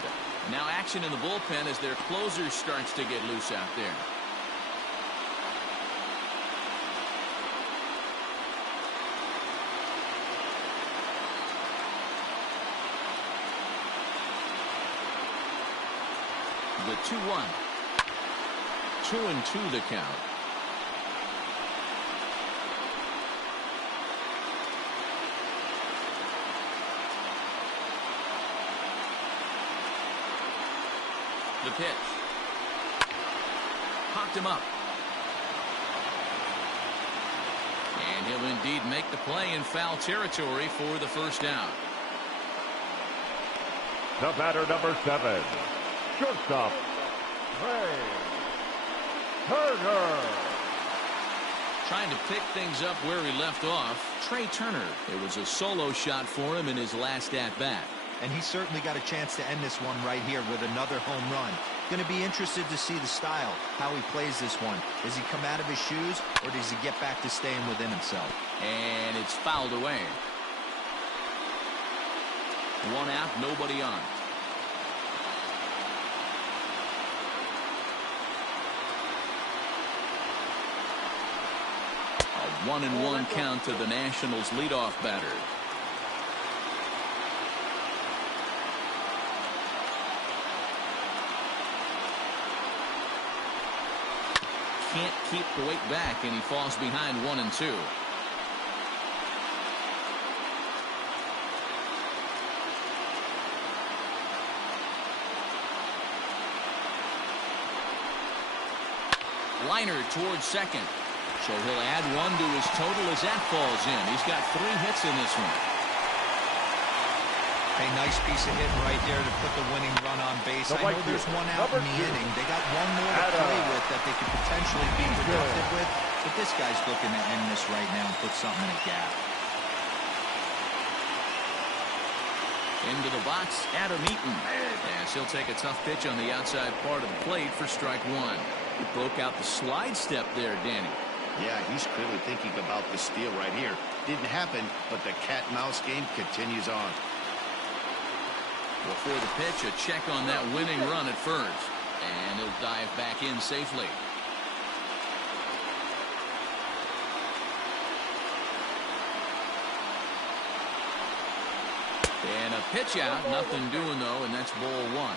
Now action in the bullpen as their closer starts to get loose out there. The 2-1. 2-2 the count. The pitch. Popped him up. And he'll indeed make the play in foul territory for the first down. The batter, number 7. Shortstop, Trey Turner. Trying to pick things up where he left off. Trey Turner. It was a solo shot for him in his last at-bat. And he certainly got a chance to end this one right here with another home run. Going to be interested to see the style, how he plays this one. Does he come out of his shoes, or does he get back to staying within himself? And it's fouled away. 1 out, nobody on. A 1-1 count to the Nationals leadoff batter. Can't keep the weight back, and he falls behind 1-2. Liner towards second. So he'll add one to his total as that falls in. He's got 3 hits in this one. A nice piece of hitting right there to put the winning run on base. I know there's one out in the inning. They got one more to play with that they could potentially be productive with. But this guy's looking to end this right now and put something in a gap. Into the box, Adam Eaton. As he'll take a tough pitch on the outside part of the plate for strike 1. He broke out the slide step there, Danny. Yeah, he's clearly thinking about the steal right here. Didn't happen, but the cat-mouse game continues on. Before the pitch, a check on that winning run at first. And he'll dive back in safely. And a pitch out, nothing doing though, and that's ball 1.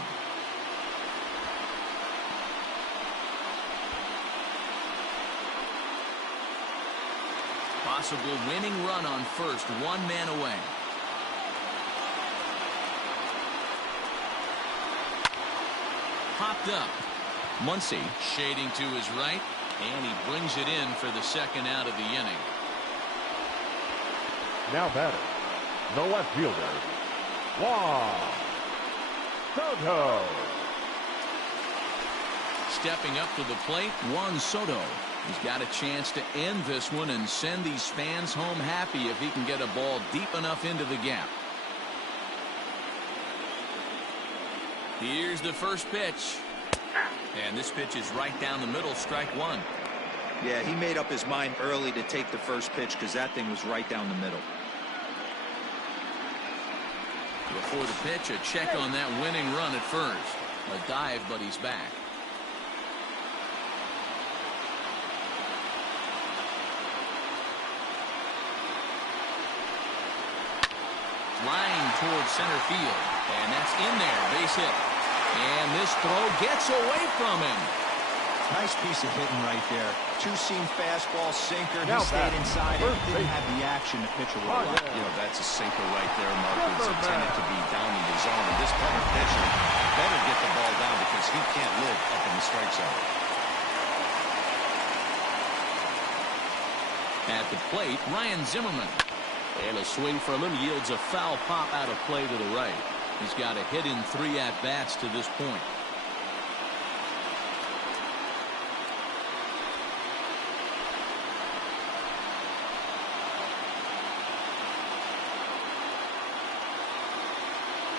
Possible winning run on first, 1 man away. Popped up. Muncy shading to his right, and he brings it in for the second out of the inning. Now batter, the left fielder, Juan Soto. Stepping up to the plate, Juan Soto. He's got a chance to end this one and send these fans home happy if he can get a ball deep enough into the gap. Here's the first pitch. And this pitch is right down the middle, strike 1. Yeah, he made up his mind early to take the first pitch because that thing was right down the middle. Before the pitch, a check on that winning run at first. A dive, but he's back. Line towards center field. And that's in there, base hit. And this throw gets away from him. Nice piece of hitting right there. Two-seam fastball, sinker. Now he stayed inside and didn't have the action to pitch a roll up. You know, that's a sinker right there, Mark. It's intended to be down in the zone. And this better pitcher better get the ball down because he can't live up in the strike zone. At the plate, Ryan Zimmerman. And a swing from him yields a foul pop out of play to the right. He's got a hit in 3 at-bats to this point.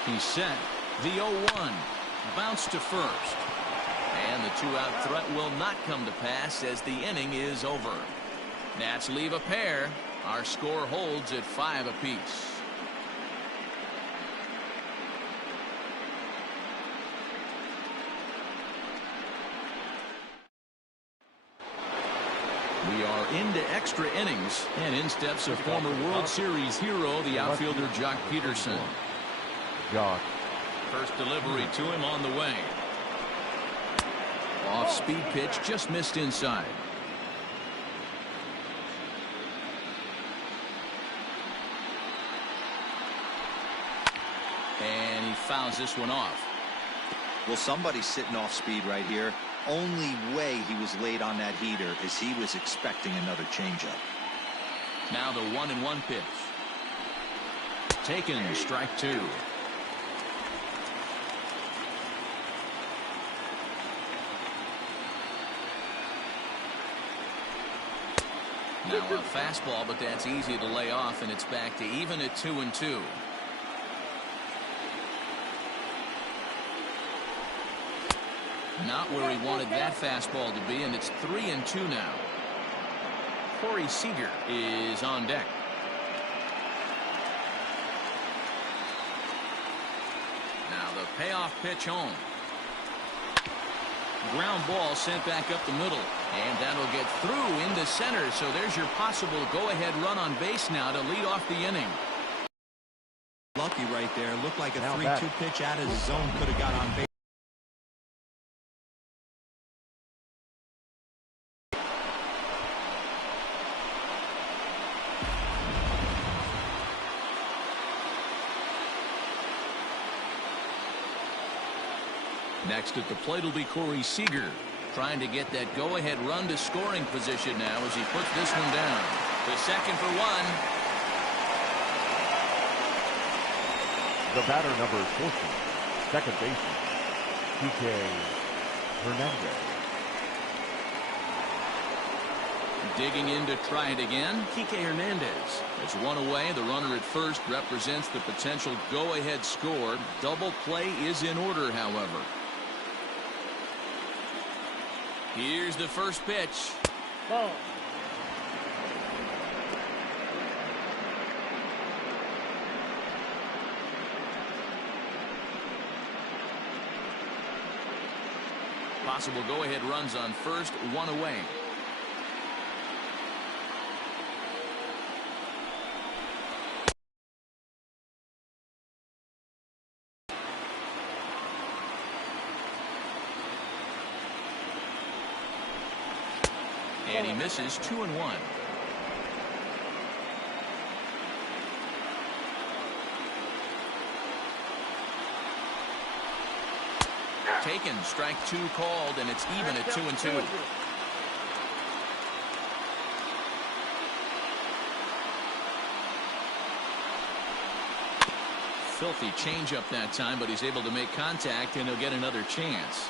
He's set. The 0-1. Bounce to first. And the 2-out threat will not come to pass as the inning is over. Nats leave a pair. Our score holds at 5 apiece. We are into extra innings, and in steps a former World Series hero, the outfielder Jock Peterson. Jock. First delivery to him on the way. Off-speed pitch, just missed inside. And he fouls this one off. Well, somebody's sitting off speed right here. Only way he was late on that heater is he was expecting another changeup. Now the 1-1 pitch. Taken, strike 2. Now a fastball, but that's easy to lay off, and it's back to even at 2-2. Not where he wanted that fastball to be, and it's 3-2 now. Corey Seager is on deck. Now the payoff pitch home. Ground ball sent back up the middle, and that'll get through into center. So there's your possible go-ahead run on base now to lead off the inning. Lucky right there. Looked like a 3-2 pitch out of the zone. Could have got on base. Next at the plate will be Corey Seager. Trying to get that go-ahead run to scoring position now as he puts this one down. The second for one. The batter, number 14, second baseman, Kike Hernandez. Digging in to try it again, Kike Hernandez. There's one away. The runner at first represents the potential go-ahead score. Double play is in order, however. Here's the first pitch. Ball. Possible go-ahead runs on first, one away. And he misses 2-1. Taken, strike two called, and it's even at 2-2. Filthy changeup that time, but he's able to make contact, and he'll get another chance.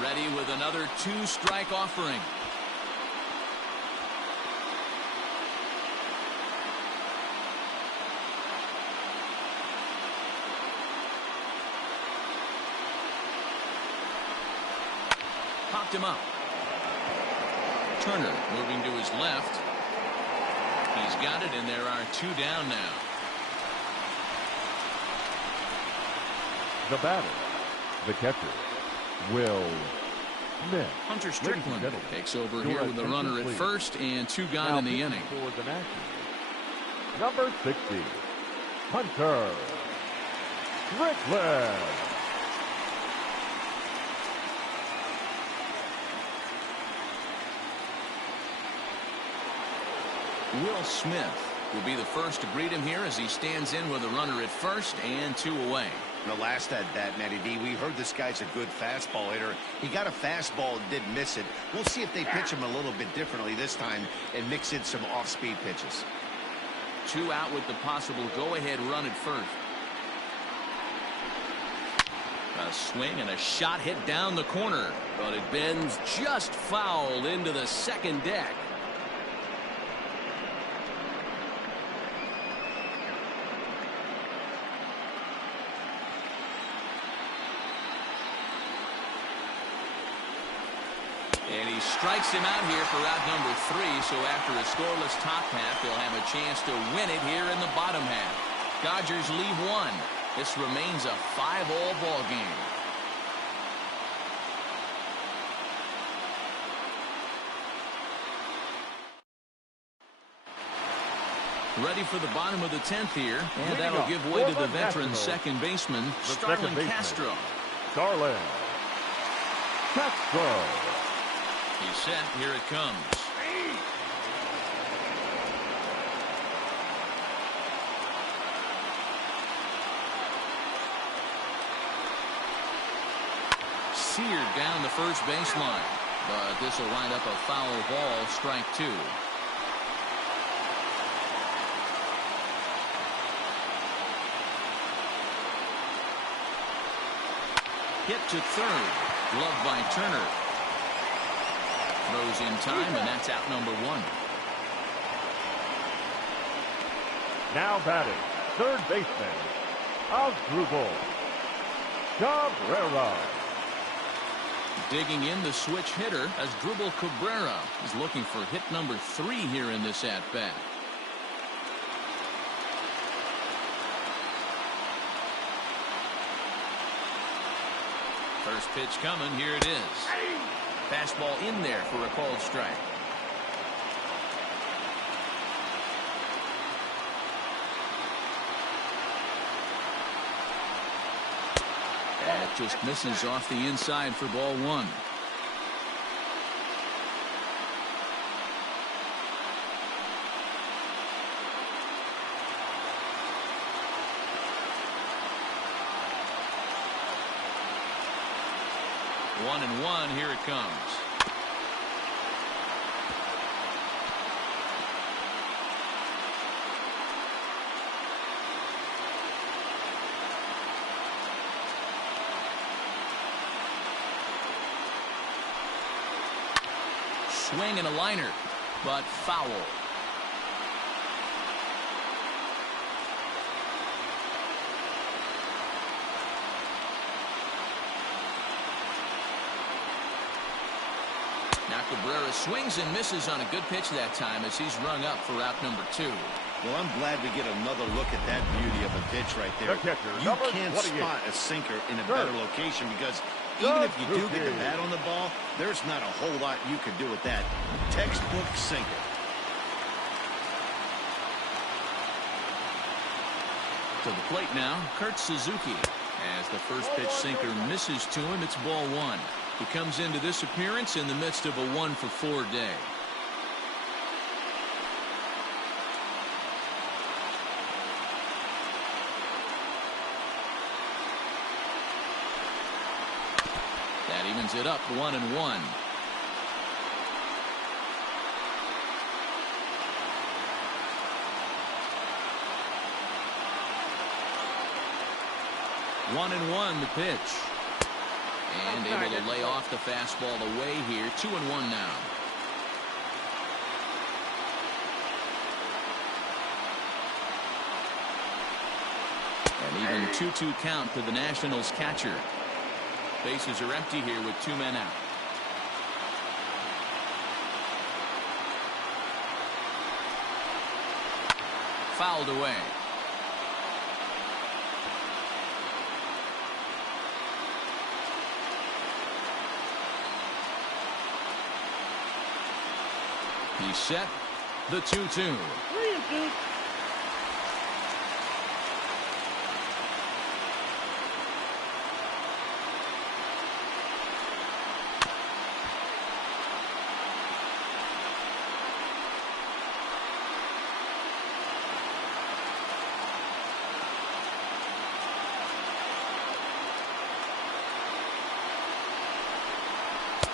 Ready with another two-strike offering. Popped him up. Turner moving to his left. He's got it, and there are two down now. The batter, the catcher, Will Smith. Hunter Strickland takes over here with the runner at first and two gone in the inning. For the Nationals, number 60, Hunter Strickland. Will Smith will be the first to greet him here as he stands in with a runner at first and two away. The last at bat, Matty D, we heard this guy's a good fastball hitter. He got a fastball and did miss it. We'll see if they pitch him a little bit differently this time and mix in some off-speed pitches. Two out with the possible go-ahead run at first. A swing and a shot hit down the corner, but it bends just foul into the second deck. And he strikes him out here for out number 3, so after a scoreless top half, they'll have a chance to win it here in the bottom half. Dodgers leave one. This remains a 5-all ball game. Ready for the bottom of the 10th here, and that'll give way to the veteran second baseman, Starlin Castro. Starlin Castro. He's set. Here it comes. Seared down the first baseline, but this will wind up a foul ball, strike 2. Hit to third, gloved by Turner. Throws in time, and that's out number 1. Now batting, third baseman, Asdrubal Cabrera. Digging in the switch hitter, Asdrubal Cabrera is looking for hit number 3 here in this at-bat. First pitch coming. Here it is. Fastball in there for a called strike. That just misses off the inside for ball 1. 1-1. Here it comes. Swing and a liner, but foul. Now Cabrera swings and misses on a good pitch that time as he's rung up for out number 2. Well, I'm glad we get another look at that beauty of a pitch right there. You can't spot a sinker in a better location because even if you do get the bat on the ball, there's not a whole lot you can do with that. Textbook sinker. To the plate now, Kurt Suzuki. As the first pitch sinker misses to him, it's ball 1. He comes into this appearance in the midst of a 1-for-4 day. That evens it up 1-1. One and one the pitch. And able to lay off the fastball away here. 2-1 now. An even 2-2 count to the Nationals catcher. Bases are empty here with 2 men out. Fouled away. He's set. The 2-2. 3-2.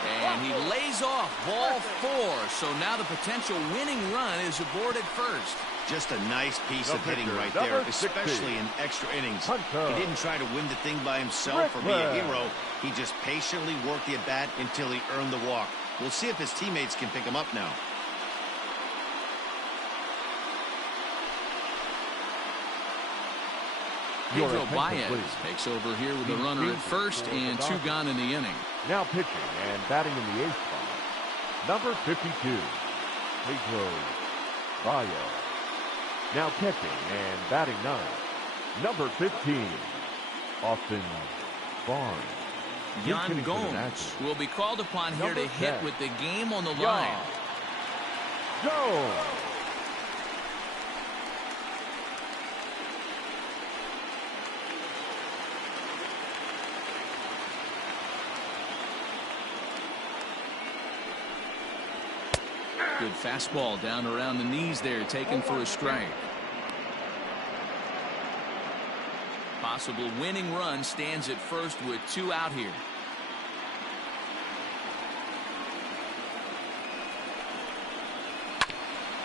And he lays off ball 4. So now the potential winning run is aboard at first. Just a nice piece of hitting right there, especially in extra innings. He didn't try to win the thing by himself or be a hero. He just patiently worked the at-bat until he earned the walk. We'll see if his teammates can pick him up now. Pedro Baez takes over here with a runner at first and 2 gone in the inning. Now pitching and batting in the 8th spot, number 52, Pedro Baez. Now catching and batting 9th, number 15, Austin Barnes. Yan Gomes will be called upon here to hit with the game on the line. Jones. Good fastball down around the knees there, taken for a strike. Possible winning run stands at first with 2 out here.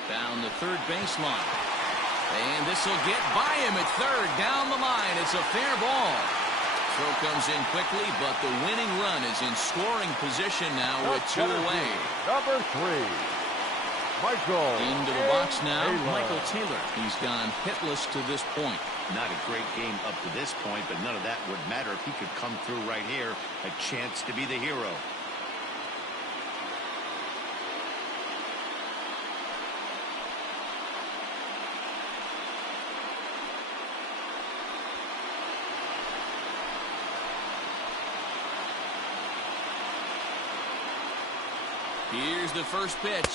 Down the third baseline. And this will get by him at third. Down the line. It's a fair ball. Throw comes in quickly, but the winning run is in scoring position now with 2 away. Number 3. Michael into the box now. Michael Taylor. He's gone hitless to this point. Not a great game up to this point, but none of that would matter if he could come through right here. A chance to be the hero. Here's the first pitch.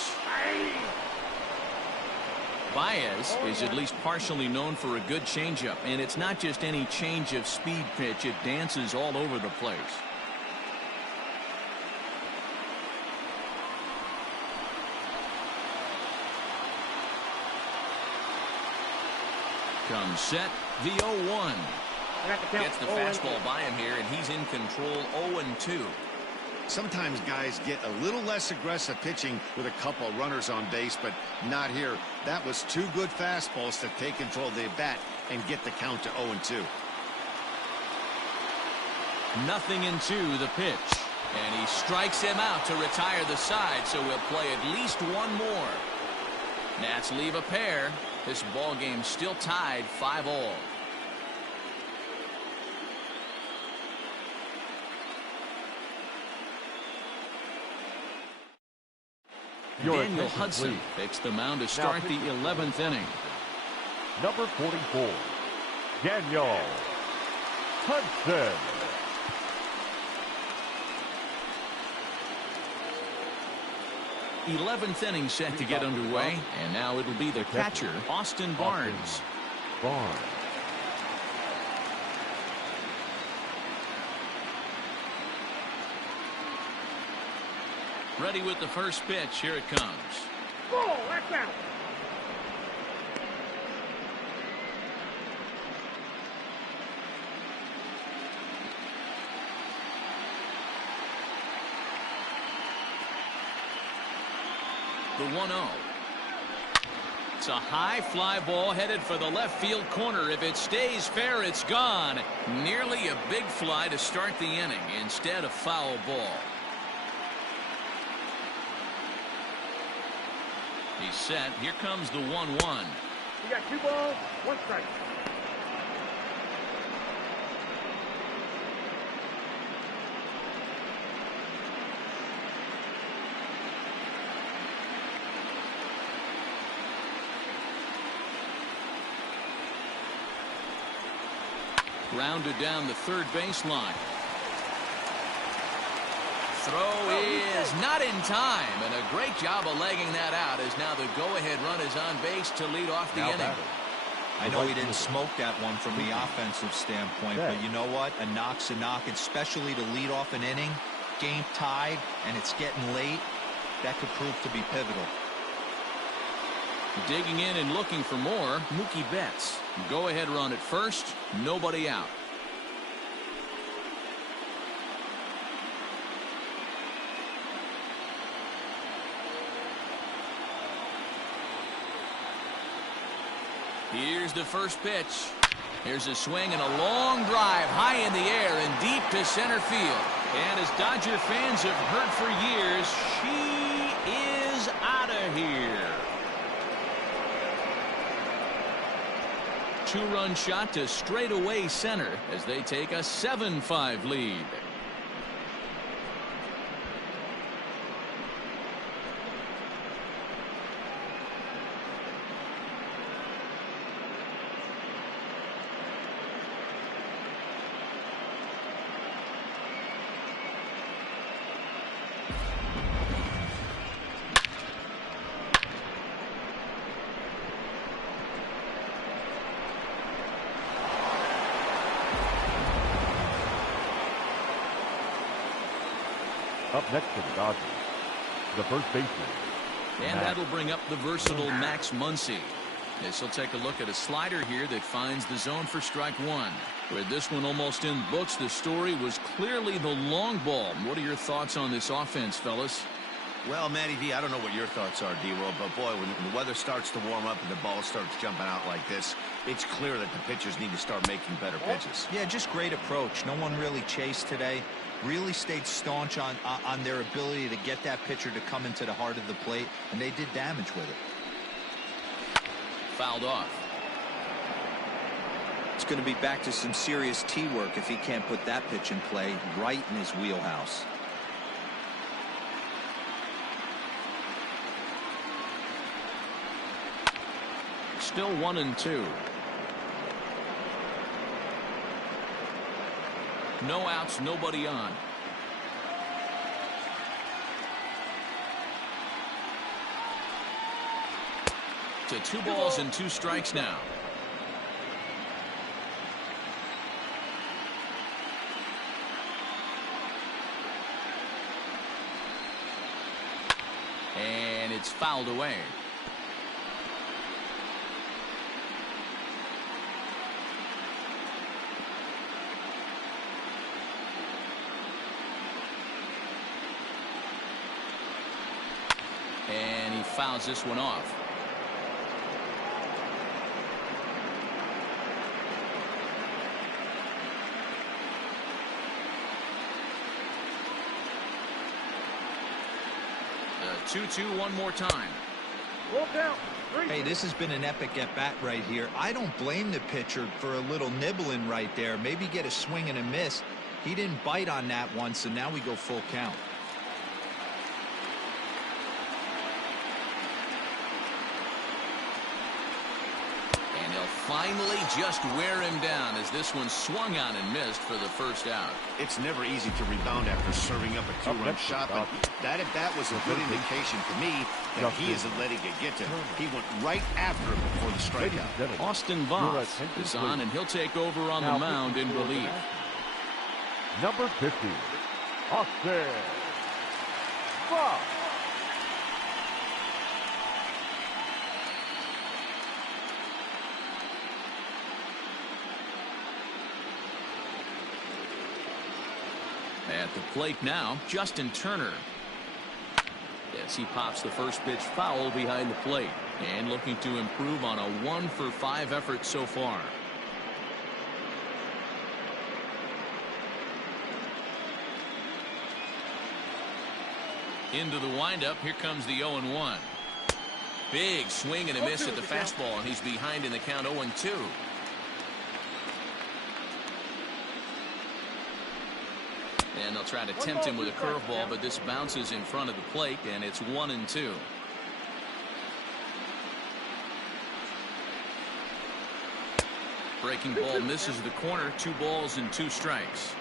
Baez is at least partially known for a good changeup, and it's not just any change of speed pitch. It dances all over the place. Comes set, the 0-1. Gets the fastball by him here, and he's in control 0-2. Sometimes guys get a little less aggressive pitching with a couple runners on base, but not here. That was two good fastballs to take control of the bat and get the count to 0-2. 0-2 the pitch. And he strikes him out to retire the side, so we'll play at least one more. Nats leave a pair. This ball game still tied 5-all. Daniel Hudson takes the mound to start the 11th inning. Number 44, Daniel Hudson. 11th inning set to get underway, and now it'll be the catcher, Austin Barnes. Ready with the first pitch. Here it comes. Ball, that's out. The 1-0. It's a high fly ball headed for the left field corner. If it stays fair, it's gone. Nearly a big fly to start the inning. Instead, a foul ball. He's set. Here comes the 1-1. You got 2 balls, 1 strike. Grounded down the third baseline. Throw is not in time, and a great job of legging that out, as now the go-ahead run is on base to lead off the inning. I know he didn't smoke that one from the offensive standpoint, but you know what? A knock's a knock, especially to lead off an inning, game tied, and it's getting late. That could prove to be pivotal. Digging in and looking for more, Mookie Betts. Go-ahead run at first, nobody out. Here's the first pitch. Here's a swing and a long drive high in the air and deep to center field. And as Dodger fans have heard for years, she is out of here. Two-run shot to straightaway center as they take a 7-5 lead. Up next for the Dodgers, the first baseman. And that'll bring up the versatile Max Muncy. This will take a look at a slider here that finds the zone for strike one. With this one almost in books, the story was clearly the long ball. What are your thoughts on this offense, fellas? Well, Matty V, I don't know what your thoughts are, D-Roll, but boy, when the weather starts to warm up and the ball starts jumping out like this, it's clear that the pitchers need to start making better pitches. Yeah, just great approach. No one really chased today. Really stayed staunch on their ability to get that pitcher to come into the heart of the plate, and they did damage with it. Fouled off. It's going to be back to some serious tee work if he can't put that pitch in play right in his wheelhouse. Still 1-2. No outs, nobody on. To 2 balls and 2 strikes now. And it's fouled away. And he fouls this one off. The 2-2 one more time. Roll count. Hey, this has been an epic at-bat right here. I don't blame the pitcher for a little nibbling right there. Maybe get a swing and a miss. He didn't bite on that one, so now we go full count. And he'll finally just wear him down as this one swung on and missed for the first out. It's never easy to rebound after serving up a two-run shot, but that at-bat was a good indication to me that he isn't letting it get to him. He went right after him before the strikeout. Austin Voss is on, and he'll take over on the mound in relief. Number 50, Austin Voss. At the plate now, Justin Turner. Yes, he pops the first pitch foul behind the plate and looking to improve on a 1-for-5 effort so far. Into the windup, here comes the 0-1. Big swing and a miss at the fastball, and he's behind in the count 0-2. And they'll try to tempt him with a curveball, but this bounces in front of the plate, and it's 1-2. Breaking ball misses the corner. 2 balls and 2 strikes.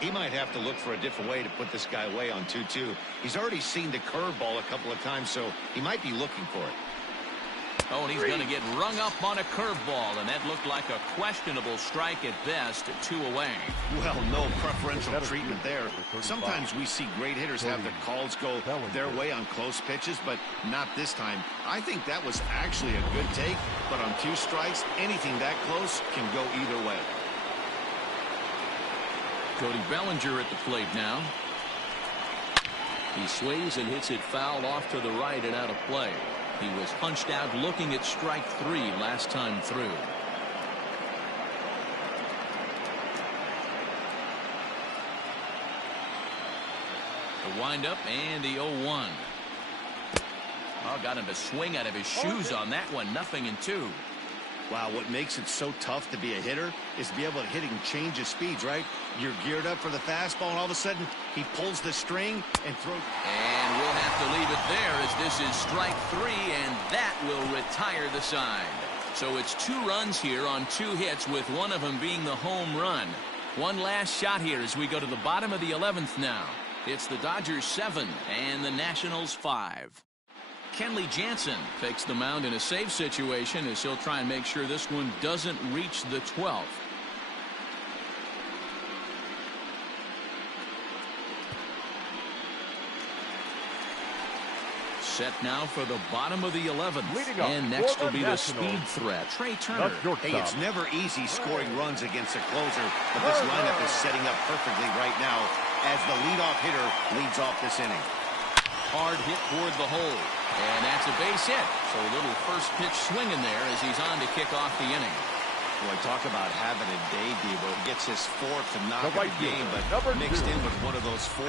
He might have to look for a different way to put this guy away on 2-2. He's already seen the curveball a couple of times, so he might be looking for it. Oh, and he's going to get rung up on a curveball, and that looked like a questionable strike at best. 2 away. Well, no preferential treatment there. Sometimes we see great hitters have the calls go their way on close pitches, but not this time. I think that was actually a good take, but on 2 strikes, anything that close can go either way. Cody Bellinger at the plate now. He swings and hits it foul off to the right and out of play. He was punched out looking at strike 3 last time through. The windup and the 0-1. Oh, got him to swing out of his shoes on that one. 0-2. Wow, what makes it so tough to be a hitter is to be able to hit and change his speeds, right? You're geared up for the fastball, and all of a sudden, he pulls the string and throws. And we'll have to leave it there as this is strike 3, and that will retire the side. So it's 2 runs here on 2 hits, with one of them being the home run. One last shot here as we go to the bottom of the 11th now. It's the Dodgers 7 and the Nationals 5. Kenley Jansen takes the mound in a safe situation as he'll try and make sure this one doesn't reach the 12th. Set now for the bottom of the 11th. And next will be the speed threat, Trey Turner. Hey, it's never easy scoring runs against a closer, but this lineup is setting up perfectly right now as the leadoff hitter leads off this inning. Hard hit toward the hole. And that's a base hit. So a little first pitch swing in there as he's on to kick off the inning. Boy, talk about having a day, Debo. He gets his 4th knock of the game, but mixed in with one of those 4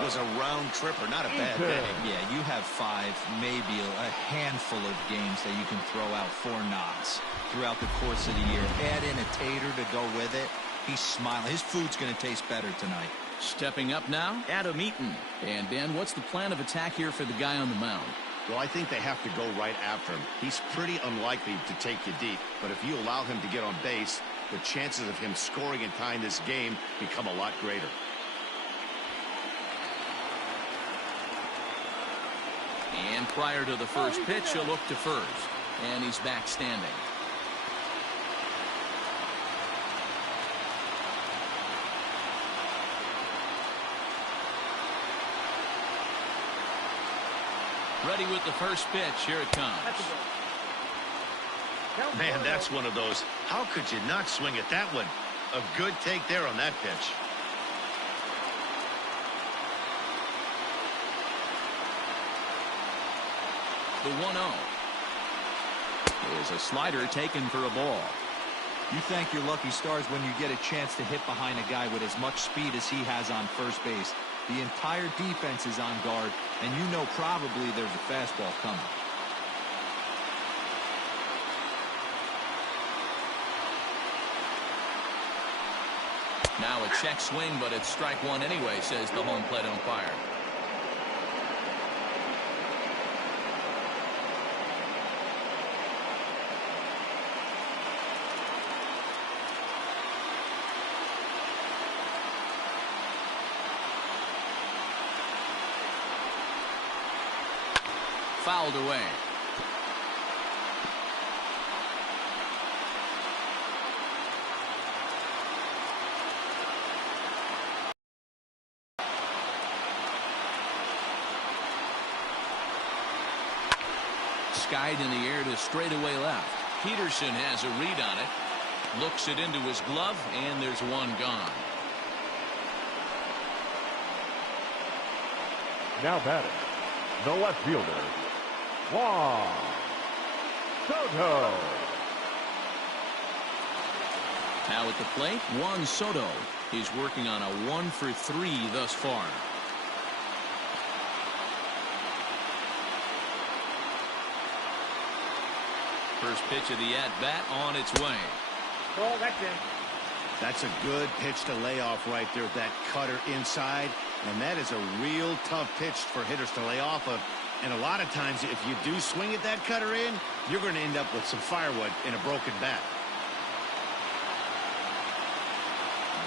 was a round tripper. Not a bad day. Yeah, you have 5, maybe a handful of games that you can throw out 4 knocks throughout the course of the year. Add in a tater to go with it. He's smiling. His food's going to taste better tonight. Stepping up now, Adam Eaton. And Dan, what's the plan of attack here for the guy on the mound? Well, I think they have to go right after him. He's pretty unlikely to take you deep, but if you allow him to get on base, the chances of him scoring and tying this game become a lot greater. And prior to the first pitch, he'll look to first. And he's back standing. Ready with the first pitch. Here it comes. Man, that's one of those. How could you not swing at that one? A good take there on that pitch. the 1-0. Is a slider taken for a ball. You thank your lucky stars when you get a chance to hit behind a guy with as much speed as he has on first base. The entire defense is on guard, and you know probably there's a fastball coming. Now a check swing, but it's strike one anyway, says the home plate umpire. Fouled away. Skied in the air to straightaway left. Peterson has a read on it. Looks it into his glove, and there's one gone. Now batting, the left fielder, Juan Soto. Now at the plate, Juan Soto. He's working on a 1-for-3 thus far. First pitch of the at-bat on its way. Ball, that's in. That's a good pitch to lay off right there, that cutter inside. And that is a real tough pitch for hitters to lay off of. And a lot of times, if you do swing at that cutter in, you're going to end up with some firewood in a broken bat.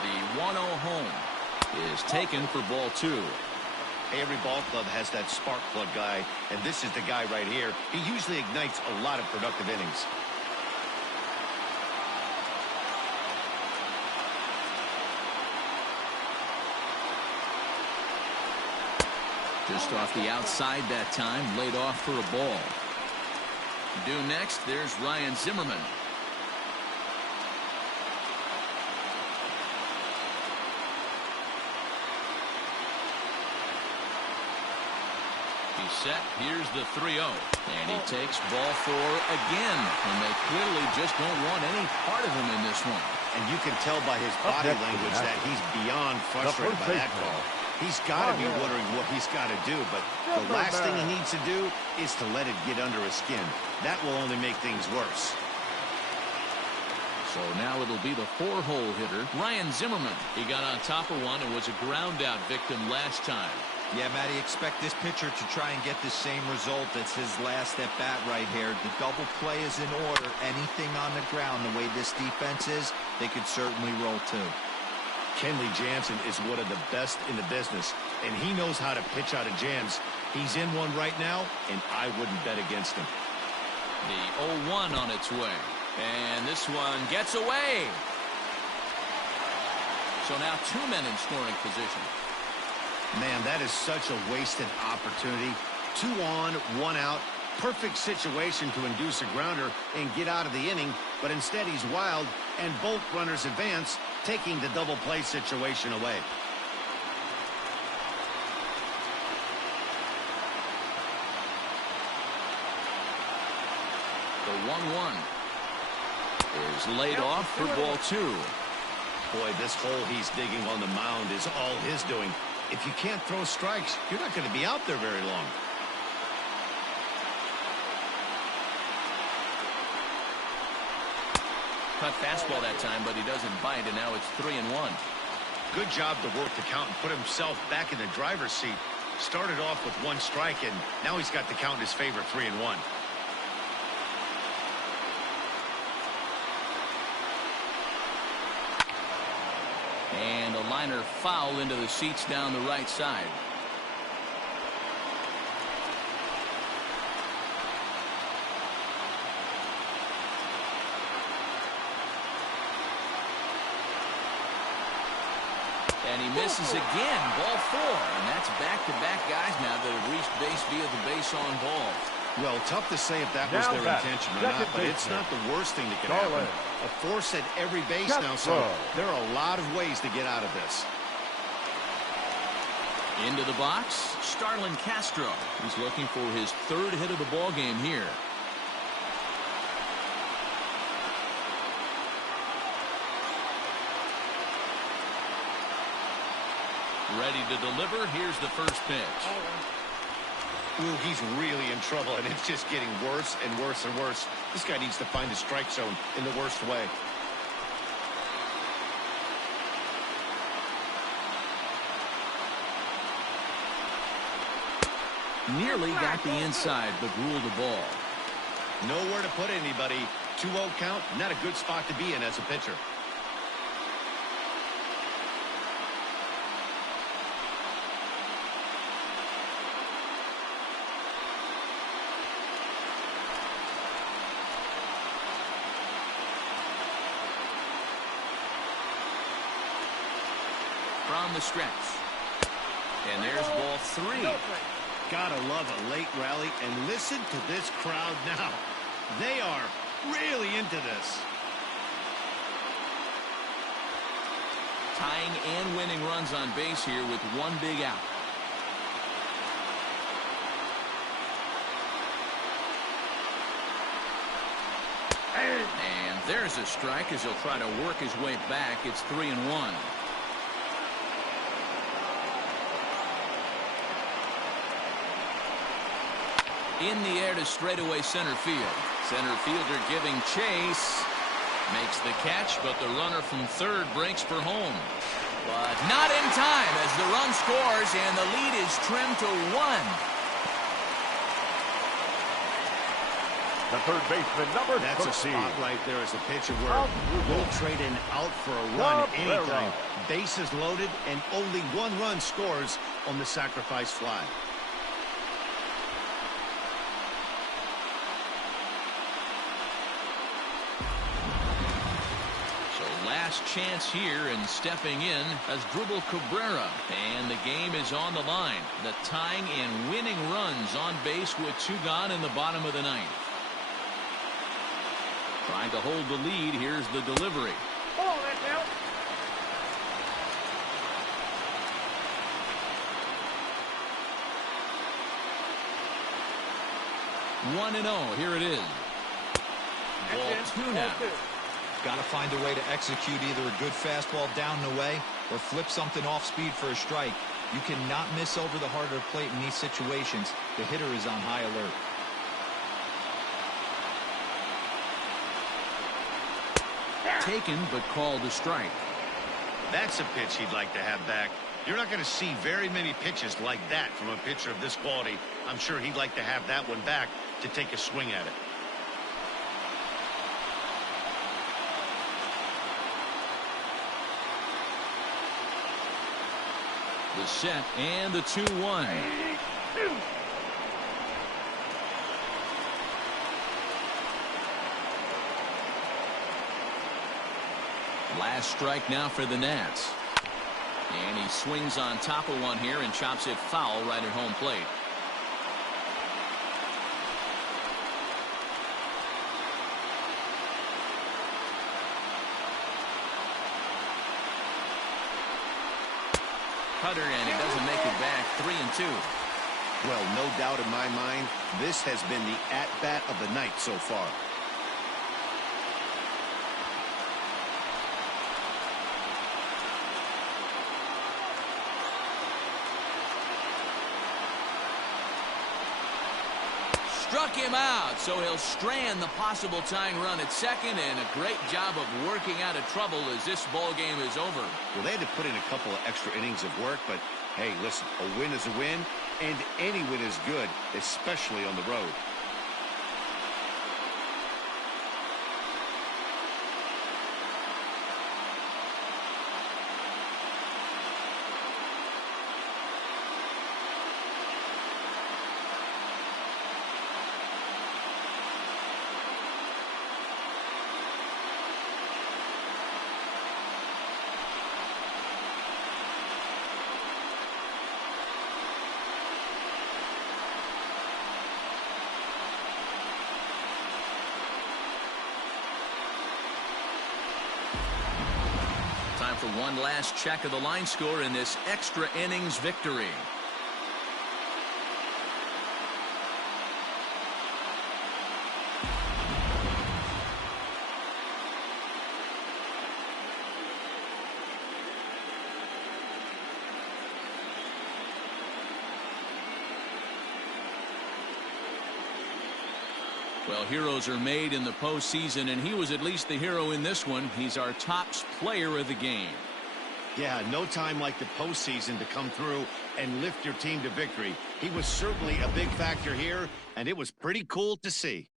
The 1-0 home is taken for ball two. Every ball club has that spark plug guy, and this is the guy right here. He usually ignites a lot of productive innings. Just off the outside that time, laid off for a ball. Due next, there's Ryan Zimmerman. He's set. Here's the 3-0. And he takes ball four again. And they clearly just don't want any part of him in this one. And you can tell by his body language that he's beyond frustrated by that call. He's got to be wondering what he's got to do, but the last thing he needs to do is to let it get under his skin. That will only make things worse. So now it'll be the 4-hole hitter, Ryan Zimmerman. He got on top of one and was a ground-out victim last time. Yeah, Matty, expect this pitcher to try and get the same result as his last at-bat right here. The double play is in order. Anything on the ground, the way this defense is, they could certainly roll too. Kenley Jansen is one of the best in the business, and he knows how to pitch out of jams. He's in one right now, and I wouldn't bet against him. The 0-1 on its way, and this one gets away. So now 2 men in scoring position. Man, that is such a wasted opportunity. 2 on, 1 out. Perfect situation to induce a grounder and get out of the inning, but instead he's wild, and both runners advance, taking the double play situation away. The 1-1 is laid off for ball two. Boy, this hole he's digging on the mound is all his doing. If you can't throw strikes, you're not going to be out there very long. Cut fastball that time, but he doesn't bite, and now it's 3-1. Good job to work the count and put himself back in the driver's seat. Started off with 1 strike, and now he's got the count in his favor, 3-1. And a liner foul into the seats down the right side. And he misses again. Ball 4. And that's back-to-back guys now that have reached base via the base on ball. Well, tough to say if that was their intention or not, but it's not the worst thing that could happen. A force at every base now, so there are a lot of ways to get out of this. Into the box, Starlin Castro. He's looking for his third hit of the ball game here. Ready to deliver. Here's the first pitch. Ooh, he's really in trouble, and it's just getting worse and worse and worse. This guy needs to find the strike zone in the worst way. Nearly got the inside, but ruled the ball. Nowhere to put anybody. 2-0 count, not a good spot to be in as a pitcher. From the stretch. And there's ball 3. Gotta love a late rally, and listen to this crowd now. They are really into this. Tying and winning runs on base here with one big out. And there's a strike as he'll try to work his way back. It's 3-1. In the air to straightaway center field. Center fielder giving chase. Makes the catch, but the runner from third breaks for home. But not in time as the run scores and the lead is trimmed to 1. The third baseman, number 13. That's a spot right there as a pitcher where we'll trade an out for a run anytime. Bases loaded and only 1 run scores on the sacrifice fly. Last chance here, and stepping in as Dribble Cabrera, and the game is on the line. The tying and winning runs on base with 2 gone in the bottom of the 9th. Trying to hold the lead. Here's the delivery. Oh, that's out. 1-0. Here it is. Ball 2 now. Got to find a way to execute either a good fastball down and away or flip something off speed for a strike. You cannot miss over the heart of the plate in these situations. The hitter is on high alert. Taken, but called a strike. That's a pitch he'd like to have back. You're not going to see very many pitches like that from a pitcher of this quality. I'm sure he'd like to have that one back to take a swing at it. The set and the 2-1. Last strike now for the Nats. And he swings on top of one here and chops it foul right at home plate. Cutter, and he doesn't make it back. 3-2. Well, no doubt in my mind, this has been the at-bat of the night so far. Struck him out, so he'll strand the possible tying run at second, and a great job of working out of trouble as this ball game is over. Well, they had to put in a couple of extra innings of work, but hey, listen, a win is a win, and any win is good, especially on the road. One last check of the line score in this extra innings victory. Well, heroes are made in the postseason, and he was at least the hero in this one. He's our top player of the game. Yeah, no time like the postseason to come through and lift your team to victory. He was certainly a big factor here, and it was pretty cool to see.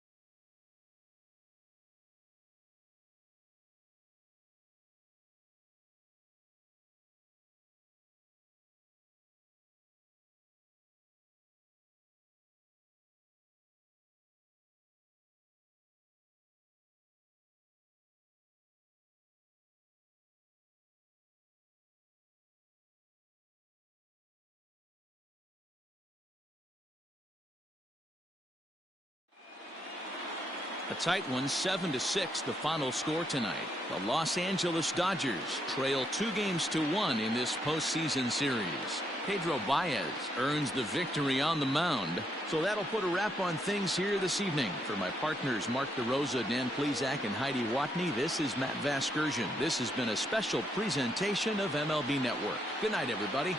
A tight one, 7-6, the final score tonight. The Los Angeles Dodgers trail 2-1 in this postseason series. Pedro Baez earns the victory on the mound. So that'll put a wrap on things here this evening. For my partners Mark DeRosa, Dan Plesac, and Heidi Watney, this is Matt Vasgersian. This has been a special presentation of MLB Network. Good night, everybody.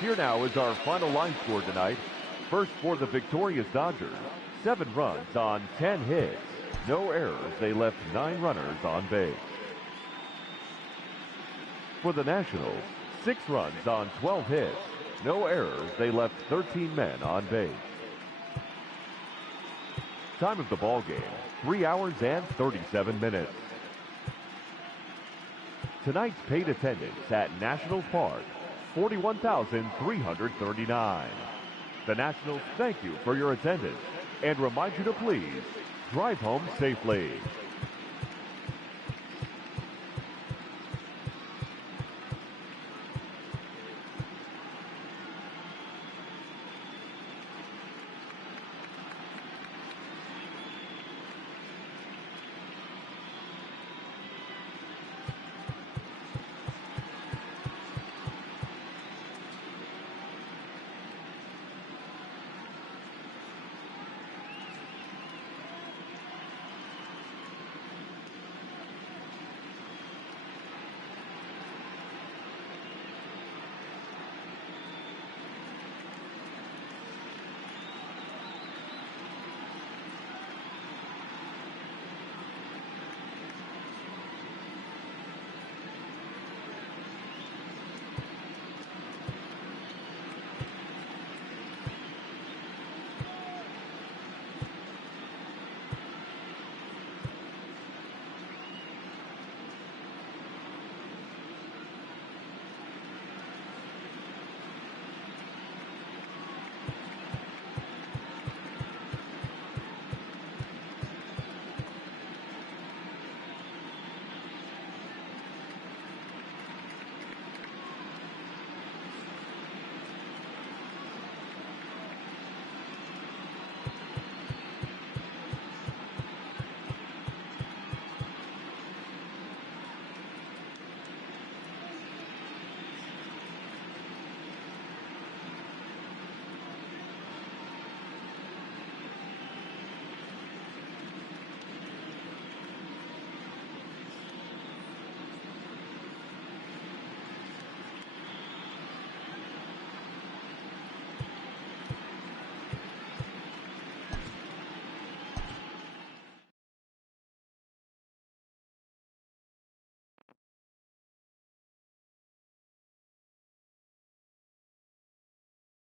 Here now is our final line score tonight. First for the victorious Dodgers, 7 runs on 10 hits. No errors. They left 9 runners on base. For the Nationals, 6 runs on 12 hits. No errors. They left 13 men on base. Time of the ball game, 3 hours and 37 minutes. Tonight's paid attendance at Nationals Park, 41,339. The Nationals thank you for your attendance and remind you to please drive home safely.